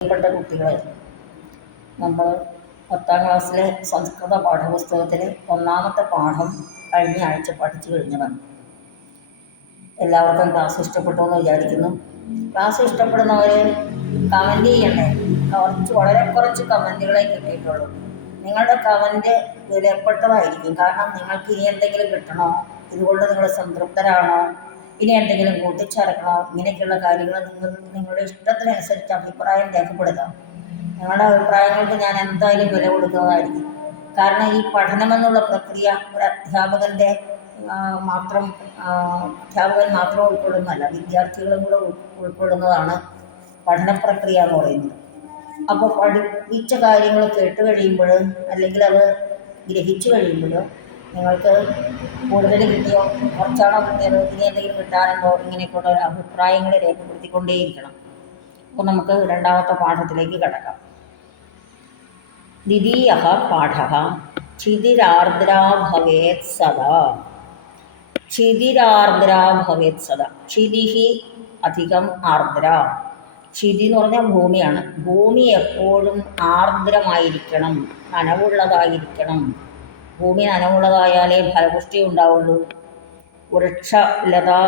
പ്രിയപ്പെട്ട കുട്ടികളെ, നമ്മൾ 10ാം ക്ലാസ്സിലെ സംസ്കൃത പാഠപുസ്തകത്തിലെ ഒന്നാമത്തെ പാഠം കഴിഞ്ഞ ആഴ്ച പഠിച്ചു കഴിഞ്ഞതാണ്. എല്ലാവർക്കും ക്ലാസ് ഇഷ്ടപ്പെട്ടു എന്ന് വിചാരിക്കുന്നു. ക്ലാസ് ഇഷ്ടപ്പെടുന്നവർ കമൻറ്റ് ചെയ്യണ്ടേ? വളരെ കുറച്ച് കമൻറ്റുകളെ കിട്ടിയിട്ടുള്ളൂ. നിങ്ങളുടെ കമൻറ്റ് വിലപ്പെട്ടതായിരിക്കും. കാരണം നിങ്ങൾക്ക് ഇനി എന്തെങ്കിലും കിട്ടണോ, ഇതുകൊണ്ട് നിങ്ങൾ സംതൃപ്തരാണോ, ഇനി എന്തെങ്കിലും കൂട്ടിച്ചേർക്കണോ, ഇങ്ങനെയൊക്കെയുള്ള കാര്യങ്ങൾ നിങ്ങളുടെ ഇഷ്ടത്തിനനുസരിച്ച് അഭിപ്രായം രേഖപ്പെടുത്താം. നിങ്ങളുടെ അഭിപ്രായങ്ങൾക്ക് ഞാൻ എന്തായാലും വില കൊടുക്കുന്നതായിരിക്കും. കാരണം ഈ പഠനമെന്നുള്ള പ്രക്രിയ ഒരു അധ്യാപകൻ മാത്രം ഉൾക്കൊള്ളുന്നതല്ല, വിദ്യാർത്ഥികളും കൂടെ ഉൾക്കൊള്ളുന്നതാണ് പഠന പ്രക്രിയ എന്ന് പറയുന്നത്. അപ്പോൾ പഠിപ്പിച്ച കാര്യങ്ങൾ കേട്ട് കഴിയുമ്പോൾ, അല്ലെങ്കിൽ അത് ഗ്രഹിച്ചു കഴിയുമ്പോൾ നിങ്ങൾക്ക് കൂടുതൽ കിട്ടിയോ, കുറച്ചാണോ കിട്ടിയത്, ഇനി എന്തെങ്കിലും കിട്ടാനുണ്ടോ, ഇങ്ങനെയൊക്കെയുള്ള അഭിപ്രായങ്ങൾ രേഖപ്പെടുത്തിക്കൊണ്ടേയിരിക്കണം. അപ്പോൾ നമുക്ക് രണ്ടാമത്തെ പാഠത്തിലേക്ക് കടക്കാം. ദ്വിതീയഃ പാഠഃ ക്ഷിതിരാർദ്രാ ഭവേത് സദാ. ക്ഷിതിരാർദ്രാ ഭവേത് സദാ. ക്ഷിതിഃ അധികം ആർദ്ര. ക്ഷിതി എന്ന് പറഞ്ഞാൽ ഭൂമിയാണ്. ഭൂമി എപ്പോഴും ആർദ്രമായിരിക്കണം, നനവുള്ളതായിരിക്കണം. ഭൂമി നനവുള്ളതായാലേ ഫലപുഷ്ടി ഉണ്ടാവുള്ളൂ. വൃക്ഷലതാദികളുടെ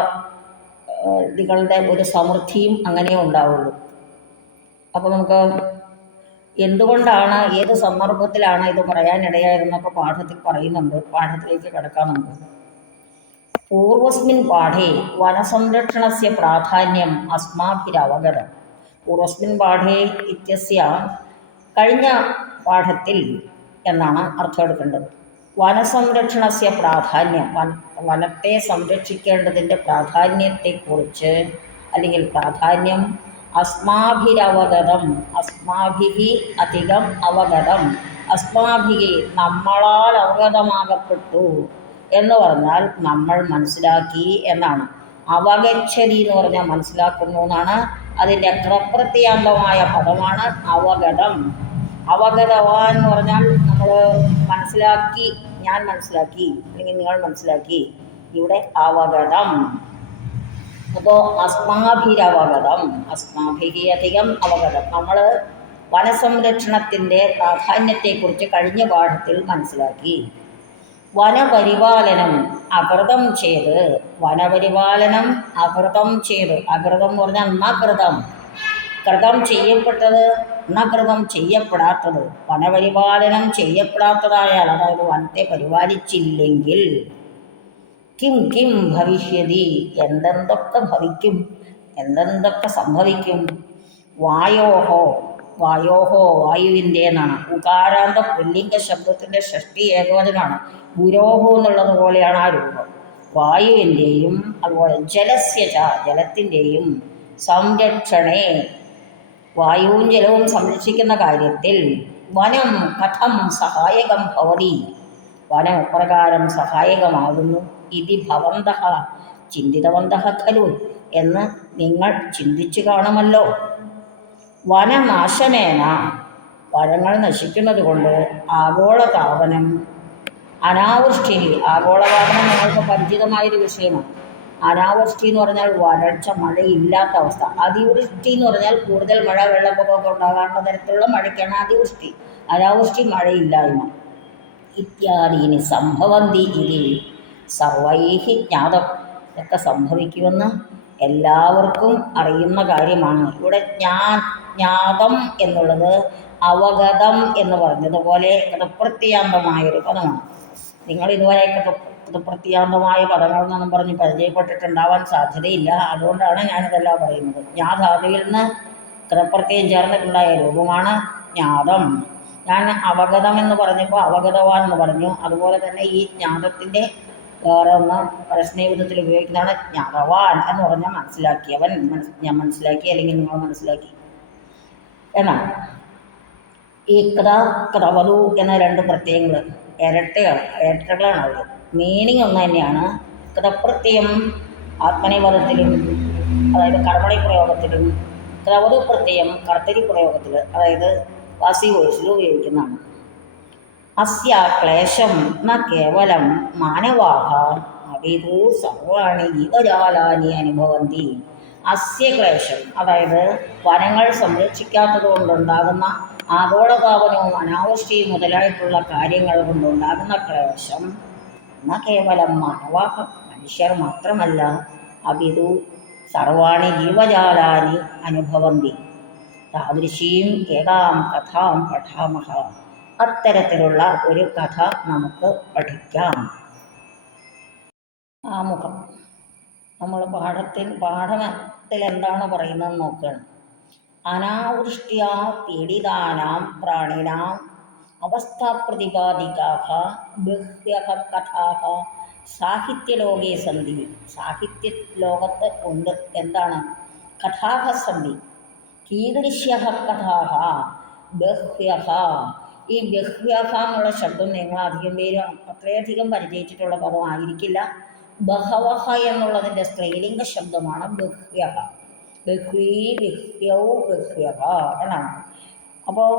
ഒരു സമൃദ്ധിയും അങ്ങനെ ഉണ്ടാവുള്ളൂ. അപ്പോൾ നമുക്ക് എന്തുകൊണ്ടാണ്, ഏത് സന്ദർഭത്തിലാണ് ഇത് പറയാനിടയായിരുന്നൊക്കെ പാഠത്തിൽ പറയുന്നുണ്ട്. പാഠത്തിലേക്ക് കടക്കാം നമുക്ക്. പൂർവസ്മിൻ പാഠേ വനസംരക്ഷണസ്യ പ്രാധാന്യം അസ്മാഭിരവഗതം. പൂർവസ്മിൻ പാഠേ ഇത്യസ്യ കഴിഞ്ഞ പാഠത്തിൽ എന്നാണ് അർത്ഥം എടുക്കേണ്ടത്. വനസംരക്ഷണസ്യ പ്രാധാന്യം, വനത്തെ സംരക്ഷിക്കേണ്ടതിൻ്റെ പ്രാധാന്യത്തെക്കുറിച്ച്, അല്ലെങ്കിൽ പ്രാധാന്യം അസ്മാഭിരവഗതം, അസ്മാഭിഹി അധികം അവഗതം, അസ്മാഭിഹി നമ്മളാൽ അവഗതമാകപ്പെട്ടു എന്ന് പറഞ്ഞാൽ നമ്മൾ മനസ്സിലാക്കി എന്നാണ്. അവഗച്ഛതി എന്ന് പറഞ്ഞാൽ മനസ്സിലാക്കുന്നു എന്നാണ്. അതിൻ്റെ ക്രപ്രത്യാന്തമായ പദമാണ് അവഗതം. അവഗതവാൻ എന്ന് പറഞ്ഞാൽ നമ്മൾ മനസ്സിലാക്കി, ഞാൻ മനസ്സിലാക്കി, അല്ലെങ്കിൽ നിങ്ങൾ മനസ്സിലാക്കി. ഇവിടെ അവഗതം. അപ്പോൾ അസ്മാഭിരവഗതം, അസ്മാഭിഹി അധികം അവഗതം. നമ്മൾ വനസംരക്ഷണത്തിൻ്റെ പ്രാധാന്യത്തെക്കുറിച്ച് കഴിഞ്ഞ പാഠത്തിൽ മനസ്സിലാക്കി. വനപരിപാലനം അകൃതം ചെയ്ത്, വനപരിപാലനം അകൃതം ചെയ്ത്, അകൃതം എന്ന് പറഞ്ഞാൽ നകൃതം, കൃതം ചെയ്യപ്പെട്ടത്, നകൃതം ചെയ്യപ്പെടാത്തത്. വനപരിപാലനം ചെയ്യപ്പെടാത്തതായാൽ, അതായത് വനത്തെ പരിപാലിച്ചില്ലെങ്കിൽ കിം കിം ഭവിഷ്യതി, എന്തെന്തൊക്കെ ഭവിക്കും, എന്തെന്തൊക്കെ സംഭവിക്കും. വായോഹോ, വായോഹോ വായുവിൻ്റെ എന്നാണ്. ഉകാരാന്ത പുല്ലിംഗ ശബ്ദത്തിൻ്റെ ഷഷ്ടി ഏകവചനമാണ്. ഗുരോഹോ എന്നുള്ളത് പോലെയാണ് ആ രൂപം. വായുവിൻ്റെയും അതുപോലെ ജലസ്യച, ജലത്തിൻ്റെയും സംരക്ഷണേ, വായുവും ജലവും സംരക്ഷിക്കുന്ന കാര്യത്തിൽ വനം കഥം സഹായകം ഭവതി, വനം എപ്രകാരം സഹായകമാകുന്നു. ഇതി ഭവന്തഃ ചിന്തിതവന്തഃ ഖലു, എന്ന് നിങ്ങൾ ചിന്തിച്ചു കാണുമല്ലോ. വനനാശനേന, വനങ്ങൾ നശിക്കുന്നത് കൊണ്ട് ആഗോളതാപനം, അനാവൃഷ്ടി, ആഗോളതാപനം നിങ്ങൾക്ക് പരിചിതമായൊരു വിഷയമാണ്. അനാവൃഷ്ടി എന്ന് പറഞ്ഞാൽ വരൾച്ച, മഴയില്ലാത്ത അവസ്ഥ. അതിവൃഷ്ടി എന്ന് പറഞ്ഞാൽ കൂടുതൽ മഴ, വെള്ളപ്പൊക്കമൊക്കെ ഉണ്ടാകാനുള്ള തരത്തിലുള്ള മഴയ്ക്കാണ് അതിവൃഷ്ടി. അനാവൃഷ്ടി മഴയില്ലായ്മ. ഇത്യാദീനി സംഭവന്തി ഇതി സർവൈഹി ജ്ഞാതം, ഇതൊക്കെ സംഭവിക്കുമെന്ന് എല്ലാവർക്കും അറിയുന്ന കാര്യമാണ്. ഇവിടെ ജ്ഞാതം എന്നുള്ളത് അവഗതം എന്ന് പറഞ്ഞതുപോലെ കൃതപ്രത്യാന്തമായൊരു പദമാണ്. നിങ്ങൾ ഇതുവരെ കൃതപ്രത്യാന്തമായ പദങ്ങൾ എന്നൊന്നും പറഞ്ഞ് പരിചയപ്പെട്ടിട്ടുണ്ടാവാൻ സാധ്യതയില്ല. അതുകൊണ്ടാണ് ഞാനിതെല്ലാം പറയുന്നത്. ജ്ഞാധാതുവിൽ നിന്ന് കൃതപ്രത്യയം ചേർന്നിട്ടുണ്ടായ രൂപമാണ് ജ്ഞാതം. ഞാൻ അവഗതം എന്ന് പറഞ്ഞപ്പോൾ അവഗതവാൻ എന്ന് പറഞ്ഞു. അതുപോലെ തന്നെ ഈ ജ്ഞാതത്തിൻ്റെ വേറെ ഒന്ന് പരസ്നേഹിതത്തിൽ ഉപയോഗിക്കുന്നതാണ് ജ്ഞാതവാൻ എന്ന് പറഞ്ഞാൽ മനസ്സിലാക്കിയവൻ, ഞാൻ മനസ്സിലാക്കി, അല്ലെങ്കിൽ നിങ്ങൾ മനസ്സിലാക്കി എന്നാണ്. ഈ ക്രവതു എന്ന രണ്ട് പ്രത്യയങ്ങൾ ഇരട്ടകളാണ് അവർ. മീനിങ് ഒന്ന് തന്നെയാണ്. ക്രപ്രത്യയം ആത്മനിപദത്തിലും, അതായത് കർമ്മണി പ്രയോഗത്തിലും, ക്രവതു പ്രത്യയം കർത്തരി പ്രയോഗത്തിൽ, അതായത് വാസി വോയിസിൽ ഉപയോഗിക്കുന്നതാണ്. അസ്യ ക്ലേശം ന കേവലം മാനവാഹ അവിദു സർവാണി ജീവജാലാനി അനുഭവന്തി. അസ്യക്ലേശം, അതായത് വനങ്ങൾ സംരക്ഷിക്കാത്തത് കൊണ്ടുണ്ടാകുന്ന ആഗോളതാപനവും അനാവൃഷ്ടിയും മുതലായിട്ടുള്ള കാര്യങ്ങൾ കൊണ്ടുണ്ടാകുന്ന ക്ലേശം ന കേവലം മാനവാഹ, മനുഷ്യർ മാത്രമല്ല, അപിതു സർവാണി ജീവജാലാനി അനുഭവന്തി. താദൃശീം ഏകാം കഥാം പഠാമഹ. അത്തരത്തിലുള്ള ഒരു കഥ നമുക്ക് പഠിക്കാം. ആമുഖം. നമ്മൾ പാഠത്തിൽ എന്താണ് പറയുന്നത് നോക്കുകയാണ്. അനാവൃഷ്ട്യാ പീഡിതാനാം പ്രാണിനാം അവസ്ഥാപ്രതിപാദികാഃ ബഹ്വ്യഃ കഥാഃ സാഹിത്യലോകേ സന്തി. സാഹിത്യ ലോകത്ത് ഉണ്ട്. എന്താണ്? കഥാഃ സന്തി. കീദൃശ്യഃ കഥാഃ ബഹ്വ്യഃ. ഈ ബഹ്വ്യഃ എന്നുള്ള ശബ്ദം നിങ്ങൾ അധികം പേര് അത്രയധികം പരിചയിച്ചിട്ടുള്ള പദമായിരിക്കില്ല. ബഹവഹ എന്നുള്ളതിൻ്റെ സ്ത്രീലിംഗ ശബ്ദമാണ് ബഹ്വ്യഃ. ബഹ്വീ ബഹ്വ്യൗ ബഹ്വ്യഃ എന്നാണ്. അപ്പോൾ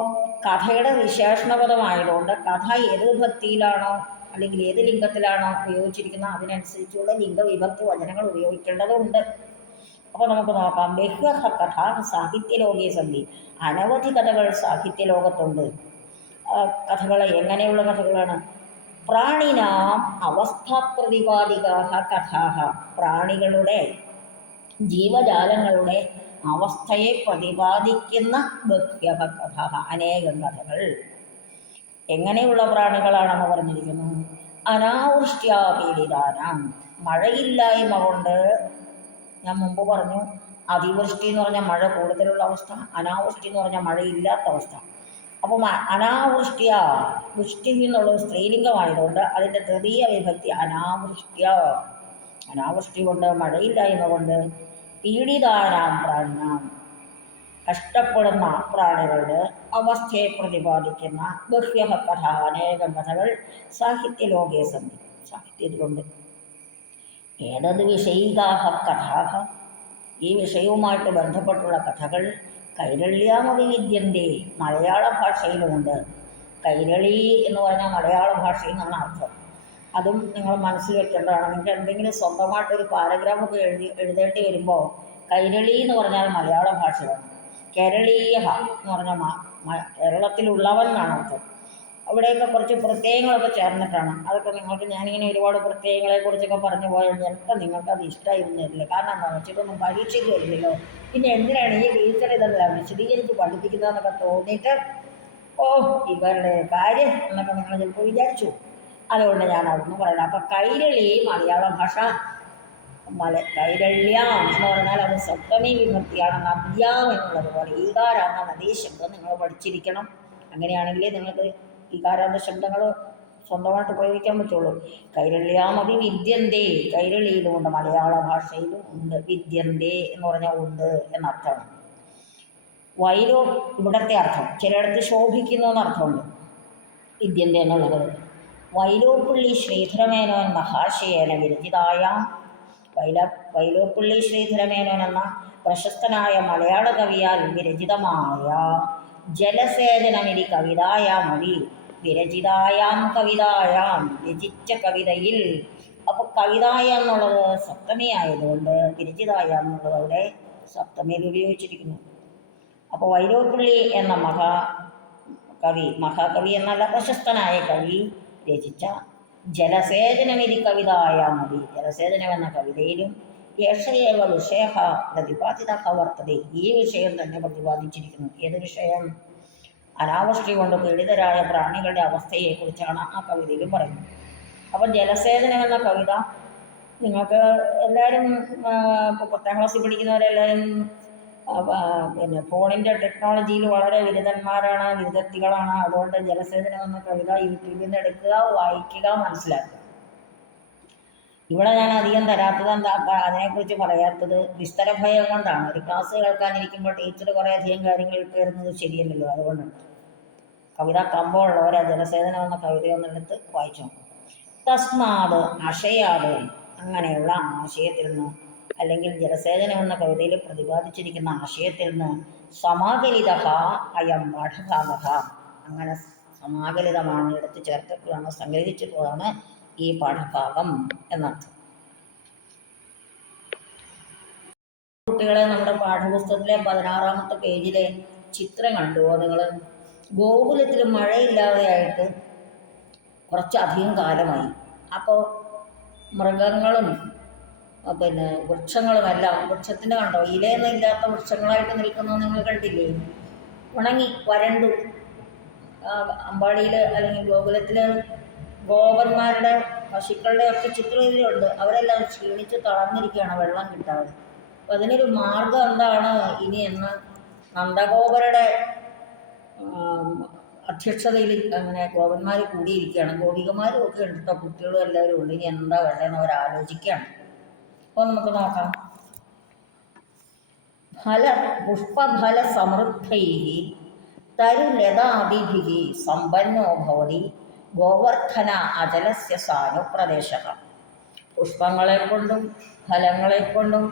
കഥയുടെ വിശേഷണപദമായതുകൊണ്ട് കഥ ഏത് വിഭക്തിയിലാണോ അല്ലെങ്കിൽ ഏത് ലിംഗത്തിലാണോ ഉപയോഗിച്ചിരിക്കുന്നത് അതിനനുസരിച്ചുള്ള ലിംഗവിഭക്തി വചനങ്ങൾ ഉപയോഗിക്കേണ്ടതുണ്ട്. അപ്പോൾ നമുക്ക് നോക്കാം. ബഹ്വഃ കഥാ സാഹിത്യലോകേ സന്തി. അനവധി കഥകൾ സാഹിത്യലോകത്തുണ്ട്. കഥകൾ എങ്ങനെയുള്ള കഥകളാണ്? പ്രാണിനാം അവസ്ഥാപ്രതിപാദികാഃ കഥാഃ. പ്രാണികളുടെ, ജീവജാലങ്ങളുടെ അവസ്ഥയെ പ്രതിപാദിക്കുന്ന ബഹ്വ്യഃ കഥാഃ, അനേകം കഥകൾ. എങ്ങനെയുള്ള പ്രാണികളാണെന്ന് പറഞ്ഞിരിക്കുന്നു? അനാവൃഷ്ട്യാ പീഡിതാനാം, മഴയില്ലായ്മ കൊണ്ട്. ഞാൻ മുമ്പ് പറഞ്ഞു, അതിവൃഷ്ടി എന്ന് പറഞ്ഞാൽ മഴ കൂടുതലുള്ള അവസ്ഥ, അനാവൃഷ്ടി എന്ന് പറഞ്ഞാൽ മഴയില്ലാത്ത അവസ്ഥ. അപ്പം അനാവൃഷ്ട്യ, വൃഷ്ടി എന്നുള്ളത് സ്ത്രീലിംഗമായതുകൊണ്ട് അതിൻ്റെ തൃതീയ വിഭക്തി അനാവൃഷ്ട്യ. അനാവൃഷ്ടി കൊണ്ട്, മഴയില്ലായ്മ കൊണ്ട്. പീഡിതാനാം പ്രാണിനാം, കഷ്ടപ്പെടുന്ന പ്രാണികളുടെ അവസ്ഥയെ പ്രതിപാദിക്കുന്ന ബഹ്വ്യഃ കഥ, അനേകം കഥകൾ സാഹിത്യലോകേ സന്തി, സാഹിത്യത്തിലുണ്ട്. ഏതത് വിഷയികാഃ കഥാഃ, ഈ വിഷയവുമായിട്ട് ബന്ധപ്പെട്ടുള്ള കഥകൾ കൈരള്യാമപി വിദ്യന്തെ, മലയാള ഭാഷയിലുമുണ്ട്. കൈരളി എന്ന് പറഞ്ഞാൽ മലയാള ഭാഷയിൽ നിന്നാണ് അർത്ഥം. അതും നിങ്ങൾ മനസ്സിൽ വെക്കേണ്ടതാണ്. നിങ്ങൾക്ക് എന്തെങ്കിലും സ്വന്തമായിട്ടൊരു പാരഗ്രാഫ് എഴുതേണ്ടി വരുമ്പോൾ കൈരളി എന്ന് പറഞ്ഞാൽ മലയാള ഭാഷയാണ്. കേരളീയ എന്ന് പറഞ്ഞാൽ കേരളത്തിലുള്ളവൻ എന്നാണ് അർത്ഥം. അവിടെയൊക്കെ കുറച്ച് പ്രത്യയങ്ങളൊക്കെ ചേർന്നിട്ടാണ്. അതൊക്കെ നിങ്ങൾക്ക് ഞാനിങ്ങനെ ഒരുപാട് പ്രത്യയങ്ങളെക്കുറിച്ചൊക്കെ പറഞ്ഞു പോയാൽ ചിലപ്പോൾ നിങ്ങൾക്ക് അത് ഇഷ്ടമായി ഒന്നുമില്ല. കാരണം എന്താണെന്ന് വെച്ചാൽ ഇതൊന്നും പരീക്ഷയ്ക്ക് വരില്ലല്ലോ. പിന്നെ എന്തിനാണ് ഈ ടീച്ചർ ഇതെല്ലാം വിശദീകരിച്ച് പഠിപ്പിക്കുന്നതെന്നൊക്കെ തോന്നിയിട്ട് ഇവരുടെ കാര്യം എന്നൊക്കെ നിങ്ങൾ ചിലപ്പോൾ വിചാരിച്ചു. അതുകൊണ്ട് ഞാൻ അതൊന്നും പറയണം. അപ്പം കൈരളി മലയാള ഭാഷ, കൈരള്യാം എന്ന് പറഞ്ഞാൽ അത് സപ്തമി വിഭക്തിയാണ്. നദ്യാം എന്നുള്ളത് പോലെ ഈകാരാന്ത നദീ ശബ്ദം നിങ്ങൾ പഠിച്ചിരിക്കണം. അങ്ങനെയാണെങ്കിലേ നിങ്ങൾക്ക് ഈകാരാന്ത ശബ്ദങ്ങൾ സ്വന്തമായിട്ട് പ്രയോഗിക്കാൻ പറ്റുള്ളൂ. കൈരള്യാമപി വിദ്യന്തേ, കൈരളിയിലുമുണ്ട്, മലയാള ഭാഷയിലും ഉണ്ട്. വിദ്യന്തേ എന്ന് പറഞ്ഞാൽ ഉണ്ട് എന്നർത്ഥമാണ്. വൈരോ ഇവിടത്തെ അർത്ഥം. ചിലയിടത്ത് ശോഭിക്കുന്നു എന്നർത്ഥമുണ്ട് വിദ്യന്തേ എന്നുള്ളത്. വൈലോപ്പിള്ളി ശ്രീധരമേനോൻ മഹാശയേന വിരചിതായാം, വൈലോപ്പിള്ളി ശ്രീധരമേനോൻ എന്ന പ്രശസ്തനായ മലയാള കവിയാൽ വിരചിതമായ ജലസേചനമിതി കവിതായാമൊഴി, വിരചിതായാം കവിതായാം, രചിച്ച കവിതയിൽ. അപ്പോൾ കവിതായ എന്നുള്ളത് സപ്തമി ആയതുകൊണ്ട് വിരചിതായ എന്നുള്ളത് അവിടെ സപ്തമിയിൽ ഉപയോഗിച്ചിരിക്കുന്നു. അപ്പോൾ വൈലോപ്പിള്ളി എന്ന മഹാകവി എന്നല്ല, പ്രശസ്തനായ കവി രചിച്ച ജലസേചനമിതി കവിതായാമൊഴി, ജലസേചനം എന്ന കവിതയിലും യേഷയേവ വിഷയ പ്രതിപാദിത വർത്തത, ഈ വിഷയം തന്നെ പ്രതിപാദിച്ചിരിക്കുന്നു. ഏത് വിഷയം? അനാവൃഷ്ടി കൊണ്ട് പീഡിതരായ പ്രാണികളുടെ അവസ്ഥയെക്കുറിച്ചാണ് ആ കവിതയിലും പറയുന്നത്. അപ്പം ജലസേചനം എന്ന കവിത നിങ്ങൾക്ക് എല്ലാവരും ഇപ്പോൾ 10ാം ക്ലാസ്സിൽ പഠിക്കുന്നവരെല്ലാവരും പിന്നെ ഫോണിൻ്റെ ടെക്നോളജിയിൽ വളരെ വിരുദ്ധന്മാരാണ്, വിദഗ്ധികളാണ്. അതുകൊണ്ട് ജലസേചനം എന്ന കവിത യൂട്യൂബിൽ നിന്ന് എടുക്കുക, വായിക്കുക, മനസ്സിലാക്കുക. ഇവിടെ ഞാൻ അധികം തരാത്തത് എന്താ, അതിനെക്കുറിച്ച് പറയാത്തത് വിസ്തരഭയം കൊണ്ടാണ്. ഒരു ക്ലാസ് കേൾക്കാനിരിക്കുമ്പോൾ ടീച്ചർ കുറേ അധികം കാര്യങ്ങൾ തരുന്നത് ശരിയല്ലല്ലോ. അതുകൊണ്ടാണ് കവിത കമ്പമുള്ളവരെ ജലസേചനം എന്ന കവിതയൊന്നെടുത്ത് വായിച്ചു നോക്കും. തസ്മാത് അഷയാത്, അങ്ങനെയുള്ള ആശയത്തിൽ നിന്ന്, അല്ലെങ്കിൽ ജലസേചനം എന്ന കവിതയിൽ പ്രതിപാദിച്ചിരിക്കുന്ന ആശയത്തിൽ നിന്ന് സമാകലിത അയം പാഠഭാഗ, അങ്ങനെ സമാകലിതമാണ്, എടുത്ത് ചേർത്തിട്ടുള്ളതാണ്, സംഗ്രഹിച്ചിട്ടുള്ളതാണ് ഈ പാഠഭാഗം എന്നർത്ഥം. കുട്ടികളെ, നമ്മുടെ പാഠപുസ്തകത്തിലെ 16-ാമത്തെ പേജിലെ ചിത്രം കണ്ടുവോ നിങ്ങൾ? ഗോകുലത്തിൽ മഴയില്ലാതെയായിട്ട് കുറച്ചധികം കാലമായി. അപ്പോൾ മൃഗങ്ങളും പിന്നെ വൃക്ഷങ്ങളുമെല്ലാം, വൃക്ഷത്തിൻ്റെ കണ്ടോ, ഇലയൊന്നും ഇല്ലാത്ത വൃക്ഷങ്ങളായിട്ട് നിൽക്കുന്നത് നിങ്ങൾ കണ്ടില്ലേ? ഉണങ്ങി വരണ്ടു. അമ്പാടിയിൽ അല്ലെങ്കിൽ ഗോകുലത്തിൽ ഗോപന്മാരുടെ പശുക്കളുടെ ഒക്കെ ചിത്രം ഇതിലുണ്ട്. അവരെല്ലാം ക്ഷീണിച്ച് തളർന്നിരിക്കുകയാണ് വെള്ളം കിട്ടാതെ. അപ്പം അതിനൊരു മാർഗം എന്താണ് ഇനി എന്ന് നന്ദഗോപരുടെ അധ്യക്ഷതയിൽ അങ്ങനെ ഗോപന്മാർ കൂടിയിരിക്കുകയാണ്. ഗോപികമാരും ഒക്കെ ഉണ്ട് കേട്ടോ, കുട്ടികളും എല്ലാവരും ഉണ്ട്. ഇനി എന്താ വേണ്ടതെന്ന് അവർ ആലോചിക്കുകയാണ്. അപ്പോൾ നമുക്ക് നോക്കാം. പുഷ്പഫല സമൃദ്ധൈ തരുലതാദിഭിः സമ്പന്നോ ഭവതി ഗോവർദ്ധന അചലസ്യ സാനുപ്രദേശഃ. പുഷ്പങ്ങളെക്കൊണ്ടും ഫലങ്ങളെക്കൊണ്ടും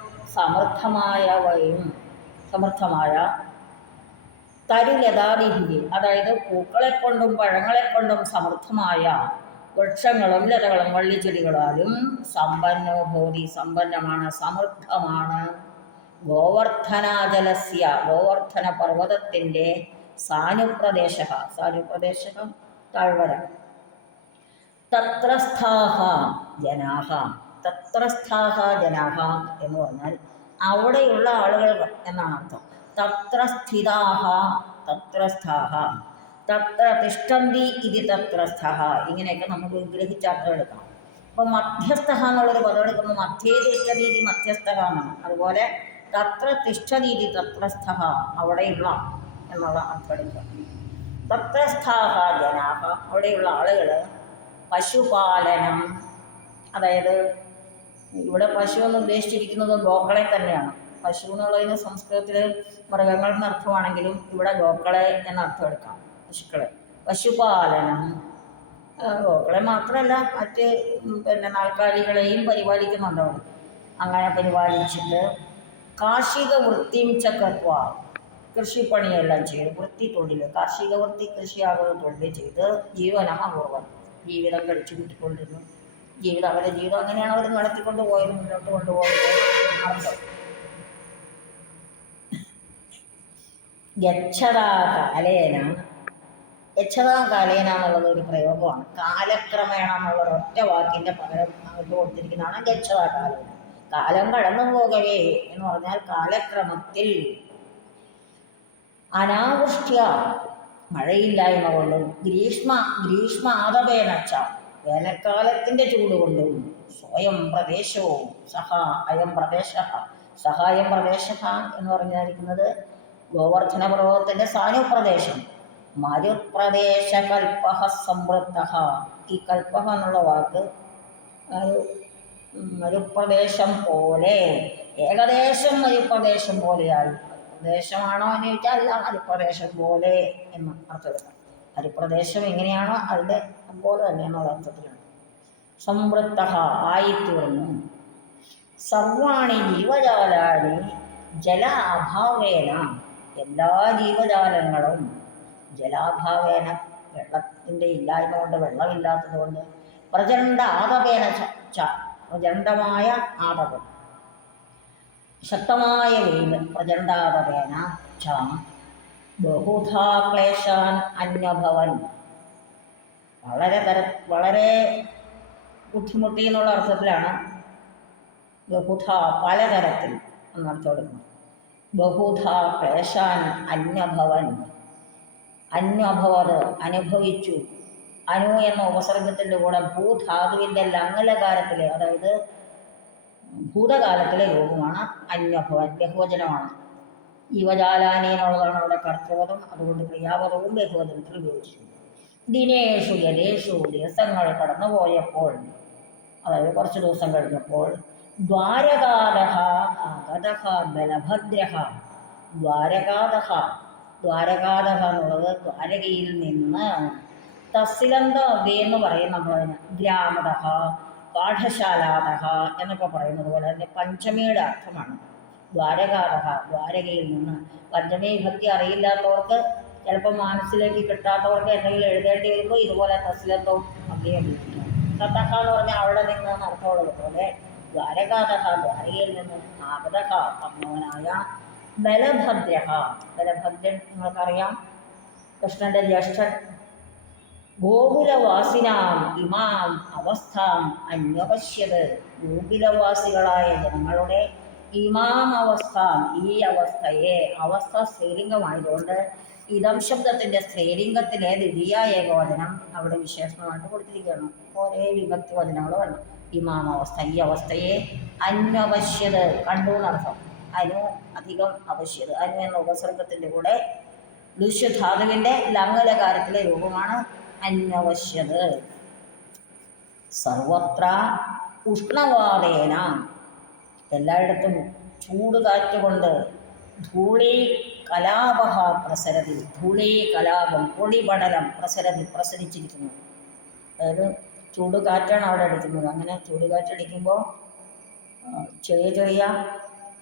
സമൃദ്ധമായ തരുലതാദിഭിः, അതായത് പൂക്കളെക്കൊണ്ടും പഴങ്ങളെക്കൊണ്ടും സമൃദ്ധമായ വൃക്ഷങ്ങളും ലതകളും വള്ളിച്ചെടികളാലും സമ്പന്നോ ഭവതി, സമ്പന്നമാണ്, സമൃദ്ധമാണ്. ഗോവർദ്ധനാചലസ്യ, ഗോവർദ്ധന പർവ്വതത്തിൻ്റെ സാനുപ്രദേശഃ, സാനുപ്രദേശം താഴ്വര. തത്രസ്ഥാഃ ജനാഃ, തത്രസ്ഥാഃ ജനാഃ എന്ന് പറഞ്ഞാൽ അവിടെയുള്ള ആളുകൾ എന്നാണ് അർത്ഥം. തത്ര സ്ഥിതാഃ, തത്രസ്ഥാഃ, തത്ര തിഷ്ഠന്തി ഇതി തത്രസ്ഥഃ, ഇങ്ങനെയൊക്കെ നമുക്ക് വിഗ്രഹിച്ച് അർത്ഥം എടുക്കാം. അപ്പം മധ്യസ്ഥഃ എന്നുള്ളൊരു പദം എടുക്കുമ്പോൾ മധ്യേ തിഷ്ഠതി ഇതി മധ്യസ്ഥഃ എന്നാണ്. അതുപോലെ തത്ര തിഷ്ഠതീതി തത്രസ്ഥഃ, അവിടെയുള്ള എന്നുള്ള അർത്ഥം എടുക്കുക. തത്രസ്ഥാഃ ജനാഃ, അവിടെയുള്ള ആളുകൾ. പശുപാലനം, അതായത് ഇവിടെ പശു എന്ന് ഉദ്ദേശിച്ചിരിക്കുന്നത് ഗോക്കളെ തന്നെയാണ്. പശു എന്നുള്ളതിന് സംസ്കൃതത്തിൽ മൃഗങ്ങൾ എന്നർത്ഥമാണെങ്കിലും ഇവിടെ ഗോക്കളെ എന്നർത്ഥം എടുക്കാം, പശുക്കളെ. പശുപാലനം, ഗോക്കളെ മാത്രമല്ല മറ്റ് നാൽക്കാലികളെയും പരിപാലിക്കുന്നുണ്ട് അവിടെ. അങ്ങനെ പരിപാലിച്ചിട്ട് കാർഷിക വൃത്തിയും ചക്രത്വ, കൃഷിപ്പണിയെല്ലാം ചെയ്ത്, വൃത്തി തൊഴിൽ, കാർഷിക വൃത്തി കൃഷിയാകുന്ന തൊഴിൽ ചെയ്ത് ജീവനം അപൂർവം, ജീവിതം കഴിച്ചു കിട്ടിക്കൊണ്ടിരുന്നു. അവരുടെ ജീവിതം അങ്ങനെയാണ് അവർ നടത്തിക്കൊണ്ട് പോയത്, മുന്നോട്ട് കൊണ്ടുപോയത് അർത്ഥം. യച്ഛതാകാലേന, യച്ഛതാകാലേന എന്നുള്ളത് ഒരു പ്രയോഗമാണ്. കാലക്രമേണ എന്നുള്ള ഒറ്റ വാക്കിൻ്റെ പകരം അങ്ങോട്ട് കൊടുത്തിരിക്കുന്നതാണ് യച്ഛതാകാലേന. കാലം കടന്നു പോകവേ എന്ന് പറഞ്ഞാൽ കാലക്രമത്തിൽ. അനാവൃഷ്ട്യ, മഴയില്ലായ്മ കൊണ്ടും, ഗ്രീഷ്മാതപേനച്ച, വേനൽക്കാലത്തിൻ്റെ ചൂട് കൊണ്ടും, സ്വയം പ്രദേശവും അയം പ്രദേശ, സഹായം പ്രദേശ എന്ന് പറഞ്ഞിരിക്കുന്നത് ഗോവർദ്ധന പർവ്വതത്തിൻ്റെ സാനുപ്രദേശം. മരുപ്രദേശ കൽപ്പഃ സമൃദ്ധ, ഈ കൽപ്പഃ എന്നുള്ള വാക്ക് മരുപ്രദേശം പോലെ, ഏകദേശം മരുപ്രദേശം പോലെയായി. പ്രദേശമാണോ എന്ന് ചോദിച്ചാൽ അല്ല, മരുപ്രദേശം പോലെ എന്ന് അർത്ഥം. മരുപ്രദേശം എങ്ങനെയാണോ അതിൻ്റെ പോലെ തന്നെയാണുള്ള അർത്ഥത്തിലാണ്. സമൃദ്ധ, ആയിത്തീർന്നു. സർവാണി ജീവജാലാനി ജല അഭാവേന, എല്ലാ ജീവജാലങ്ങളും ജലാഭാവേന, വെള്ളത്തിൻ്റെ ഇല്ലായ്മ കൊണ്ട്, വെള്ളമില്ലാത്തത് കൊണ്ട്, പ്രചണ്ഡ ആതപേന പ്രചണ്ഡമായ ആതപം, ശക്തമായ വെയിൽ, പ്രചണ്ഡാതപേന ച ബഹുധാ ക്ലേശാൻ അന്വഭവൻ, വളരെ ബുദ്ധിമുട്ടി എന്നുള്ള അർത്ഥത്തിലാണ് ബഹുധ, പലതരത്തിൽ എന്നർത്ഥം എടുക്കുന്നത്. ബഹുധ ക്ലേശാൻ അന്വഭവൻ, അന്വഭവത് അനുഭവിച്ചു. അനു എന്ന ഉപസർഗത്തിൻ്റെ കൂടെ ഭൂധാതുവിൻ്റെ ലങ്ങലകാരത്തിലെ, അതായത് ഭൂതകാലത്തിലെ രൂപമാണ് അന്വഭവൻ, ബഹുവചനമാണ്. ജീവജാലാനി എന്നുള്ളതാണ് അവിടെ കർത്തൃപദം, അതുകൊണ്ട് ക്രിയാപദവും ബഹുവചനത്തിൽ ഉപയോഗിച്ചിട്ടുണ്ട്. ദിനേഷു ജലേഷു, ദിവസങ്ങൾ കടന്നുപോയപ്പോൾ, അതായത് കുറച്ച് ദിവസം കഴിഞ്ഞപ്പോൾ, ദ്വാരകാദഃ ആഗതഃ ബലഭദ്രഃ, ദ്വാരകാദഃ എന്നുള്ളത് ദ്വാരകയിൽ നിന്ന്, തസ്സിലന്ത എന്ന് പറയും നമ്മളതിന്, ഗ്രാമദഃ, പാഠശാലാദഃ എന്നൊക്കെ പറയുന്നത് പോലെ തന്നെ പഞ്ചമിയുടെ അർത്ഥമാണ് ദ്വാരകാദഃ, ദ്വാരകയിൽ നിന്ന്. പഞ്ചമി ഭക്തി അറിയില്ലാത്തവർക്ക്, ചിലപ്പോൾ മനസ്സിലേക്ക് കിട്ടാത്തവർക്ക് എന്തെങ്കിലും എഴുതേണ്ടി വരുമ്പോൾ ഇതുപോലെ തസ്സിലന്തവും അധികം ഉപയോഗിക്കും. തത്തഹ എന്ന് പറഞ്ഞാൽ അവിടെ നിന്ന് അർത്ഥമുള്ളത് പോലെ ദ്വാരകാതഹ ദ്വാരകയിൽ നിന്ന് ആഗതഹ വന്നവനായ ബലഭദ്രഹ. ബലഭദ്രൻ നിങ്ങൾക്കറിയാം, കൃഷ്ണന്റെ ജ്യേഷ്ഠൻ. ഗോകുലവാസിനാം ഇമാം അവസ്ഥാം അന്വപശ്യത്. ഗോകുലവാസികളായ ജനങ്ങളുടെ ഇമാം അവസ്ഥാം, ഈ അവസ്ഥയെ, അവസ്ഥ സ്ത്രീലിംഗമായതുകൊണ്ട് ഇതം ശബ്ദത്തിൻ്റെ സ്ത്രീലിംഗത്തിലെ ദ്വിതീയ ഏകവചനം അവിടെ വിശേഷണമായിട്ട് കൊടുത്തിരിക്കുകയാണ്. ഒരേ വിഭക്തി വചനങ്ങൾ വേണം. ഇമാം അവസ്ഥ, ഈ അവസ്ഥയെ അന്വപശ്യത്, കണ്ടു എന്നർത്ഥം. അനു അധികം അവശ്യത്. അനു എന്ന ഉപസർഗത്തിൻ്റെ കൂടെ ദുഷ്യധാതുവിൻ്റെ ലംഘലകാരത്തിലെ രൂപമാണ് അന്വവശ്യത്. സർവത്ര ഉഷ്ണവാദേന, എല്ലായിടത്തും ചൂടുകാറ്റുകൊണ്ട്, ധൂളി കലാപഹ പ്രസരതി, ധൂളി കലാപം, പൊടിപടലം പ്രസരതി, പ്രസരിച്ചിരിക്കുന്നു. അതായത് ചൂടുകാറ്റാണ് അവിടെ അടിക്കുന്നത്. അങ്ങനെ ചൂടുകാറ്റടിക്കുമ്പോൾ ചെറിയ ചെറിയ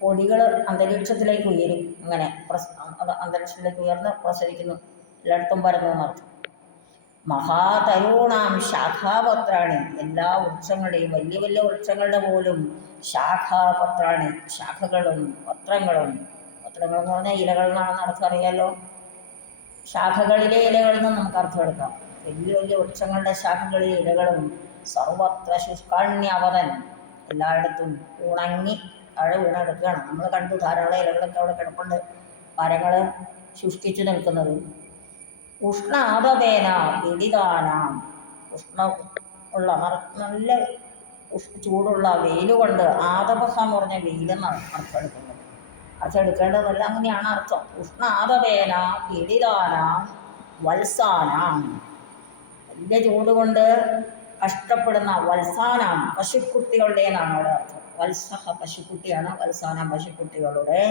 പൊടികൾ അന്തരീക്ഷത്തിലേക്ക് ഉയരും. അങ്ങനെ അന്തരീക്ഷത്തിലേക്ക് ഉയർന്ന് പ്രസരിക്കുന്നു, എല്ലായിടത്തും പരന്നു എന്നർത്ഥം. മഹാതരൂണാം ശാഖാപത്രാണി, എല്ലാ വൃക്ഷങ്ങളുടെയും, വലിയ വലിയ വൃക്ഷങ്ങളുടെ പോലും ശാഖാപത്രാണി, ശാഖകളും പത്രങ്ങളും. പത്രങ്ങൾ എന്ന് പറഞ്ഞാൽ ഇലകൾ എന്നാണെന്ന് അർത്ഥം അറിയാലോ. ശാഖകളിലെ ഇലകളിൽ നിന്ന് നമുക്ക് അർത്ഥം എടുക്കാം. വലിയ വലിയ വൃക്ഷങ്ങളുടെ ശാഖകളിലെ ഇലകളും സർവത്ര ശുഷ്കാണ്യവതൻ, എല്ലായിടത്തും ഉണങ്ങി താഴെ വീണെടുക്കുകയാണ്. നമ്മൾ കണ്ടു ധാരാളം ഇലകളൊക്കെ അവിടെ കിടപ്പുണ്ട്, മരങ്ങൾ ശുഷ്കിച്ചു നിൽക്കുന്നത്. ഉഷ്ണാതപേന പീഡിതാനാം, ഉഷ്ണ ഉള്ള നല്ല ചൂടുള്ള വെയിലുകൊണ്ട്, ആതപഹ എന്ന് പറഞ്ഞ വെയിലെന്നാണ് അർത്ഥം എടുക്കുന്നത്. അർത്ഥം എടുക്കേണ്ടതല്ല, അങ്ങനെയാണ് അർത്ഥം. ഉഷ്ണാതപേന പീഡിതാനാം വത്സാനാം, വലിയ ചൂടുകൊണ്ട് കഷ്ടപ്പെടുന്ന, വത്സാനാം പശുക്കുട്ടികളുടെ എന്നാണ് അവിടെ അർത്ഥം. വത്സഹ പശുക്കുട്ടിയാണ്, വത്സാനാം പശുക്കുട്ടികളുടെ.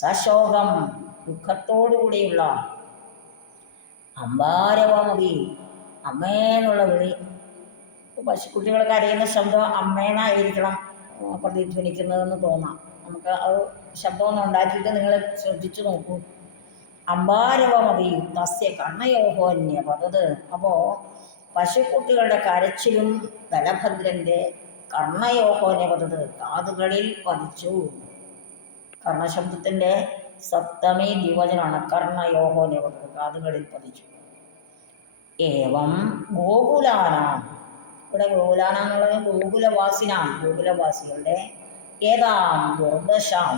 സശോകം ദുഃഖത്തോടുകൂടിയുള്ള, അമ്പാരവമതി അമ്മേന്നുള്ള വിളി. പശുക്കുട്ടികൾ കരയുന്ന ശബ്ദം അമ്മേനായിരിക്കണം പ്രതിധ്വനിക്കുന്നതെന്ന് തോന്നാം. നമുക്ക് അത് ശബ്ദമൊന്നും ഉണ്ടാക്കിയിട്ട് നിങ്ങൾ ശ്രദ്ധിച്ചു നോക്കൂ. അമ്പാരവമതി തസ്യ കർണയോഹോന്യപതത്. അപ്പോൾ പശുക്കുട്ടികളുടെ കരച്ചിലും ബലഭദ്രൻ്റെ കർണയോഹോന്യപതത്, കാതുകളിൽ പതിച്ചു. കർണശബ്ദത്തിൻ്റെ സപ്തമി ദ്വിവചനമാണ് കർണയോഹോന്യപതത്, കാതുകളിൽ പതിച്ചു. ഏവം ഗോകുലാനാം, ഇവിടെ ഗോകുലാന എന്നുള്ളത് ഗോകുലവാസിനാം, ഗോകുലവാസികളുടെ. ഏതാം ദുർദശാം,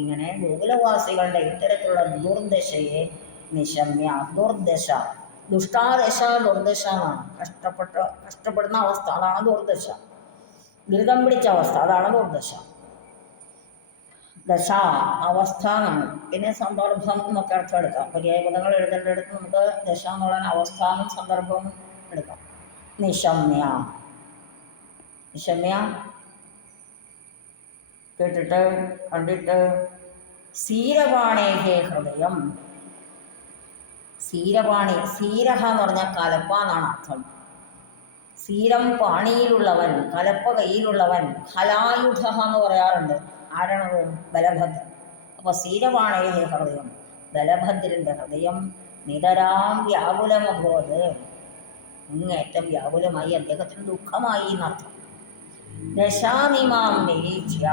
ഇങ്ങനെ ഗോകുലവാസികളുടെ ഇത്തരത്തിലുള്ള ദുർദശയെ നിശമ്യ. ദുർദശ, ദുഷ്ടാദശ, ദുർദശ എന്നാണ്. കഷ്ടപ്പെടുന്ന അവസ്ഥ, അതാണ് ദുർദശ. ദുരിതം പിടിച്ച അവസ്ഥ, അതാണ് ദുർദശ. ദശ അവസ്ഥ എന്നാണ്. പിന്നെ സന്ദർഭം എന്നൊക്കെ അർത്ഥം എടുക്കാം. പര്യായപദങ്ങൾ എഴുതേണ്ടടുത്ത് നമുക്ക് ദശ എന്നുള്ള അവസ്ഥാനും സന്ദർഭവും എടുക്കാം. നിശമ്യ, നിശമ്യ കേട്ടിട്ട് കണ്ടിട്ട്. സീരപാണേഹേ ഹൃദയം, സീരപാണി, സീരഹ എന്ന് പറഞ്ഞാൽ കലപ്പ എന്നാണ് അർത്ഥം. സീരം പാണിയിലുള്ളവൻ, കലപ്പ കയ്യിലുള്ളവൻ. ഹലായുധ എന്ന് പറയാറുണ്ട്. ആരാണത്? ബലഭദ്രൻ. അപ്പോൾ സീരപാണേഹേ ഹൃദയം, ബലഭദ്രൻ്റെ ഹൃദയം നിതരാം വ്യാകുലമഭവത്, ഇങ്ങേറ്റം വ്യാകുലമായി, അദ്ദേഹത്തിന് ദുഃഖമായി എന്നർത്ഥം. ദശാമിമാം നിരീക്ഷ്യ,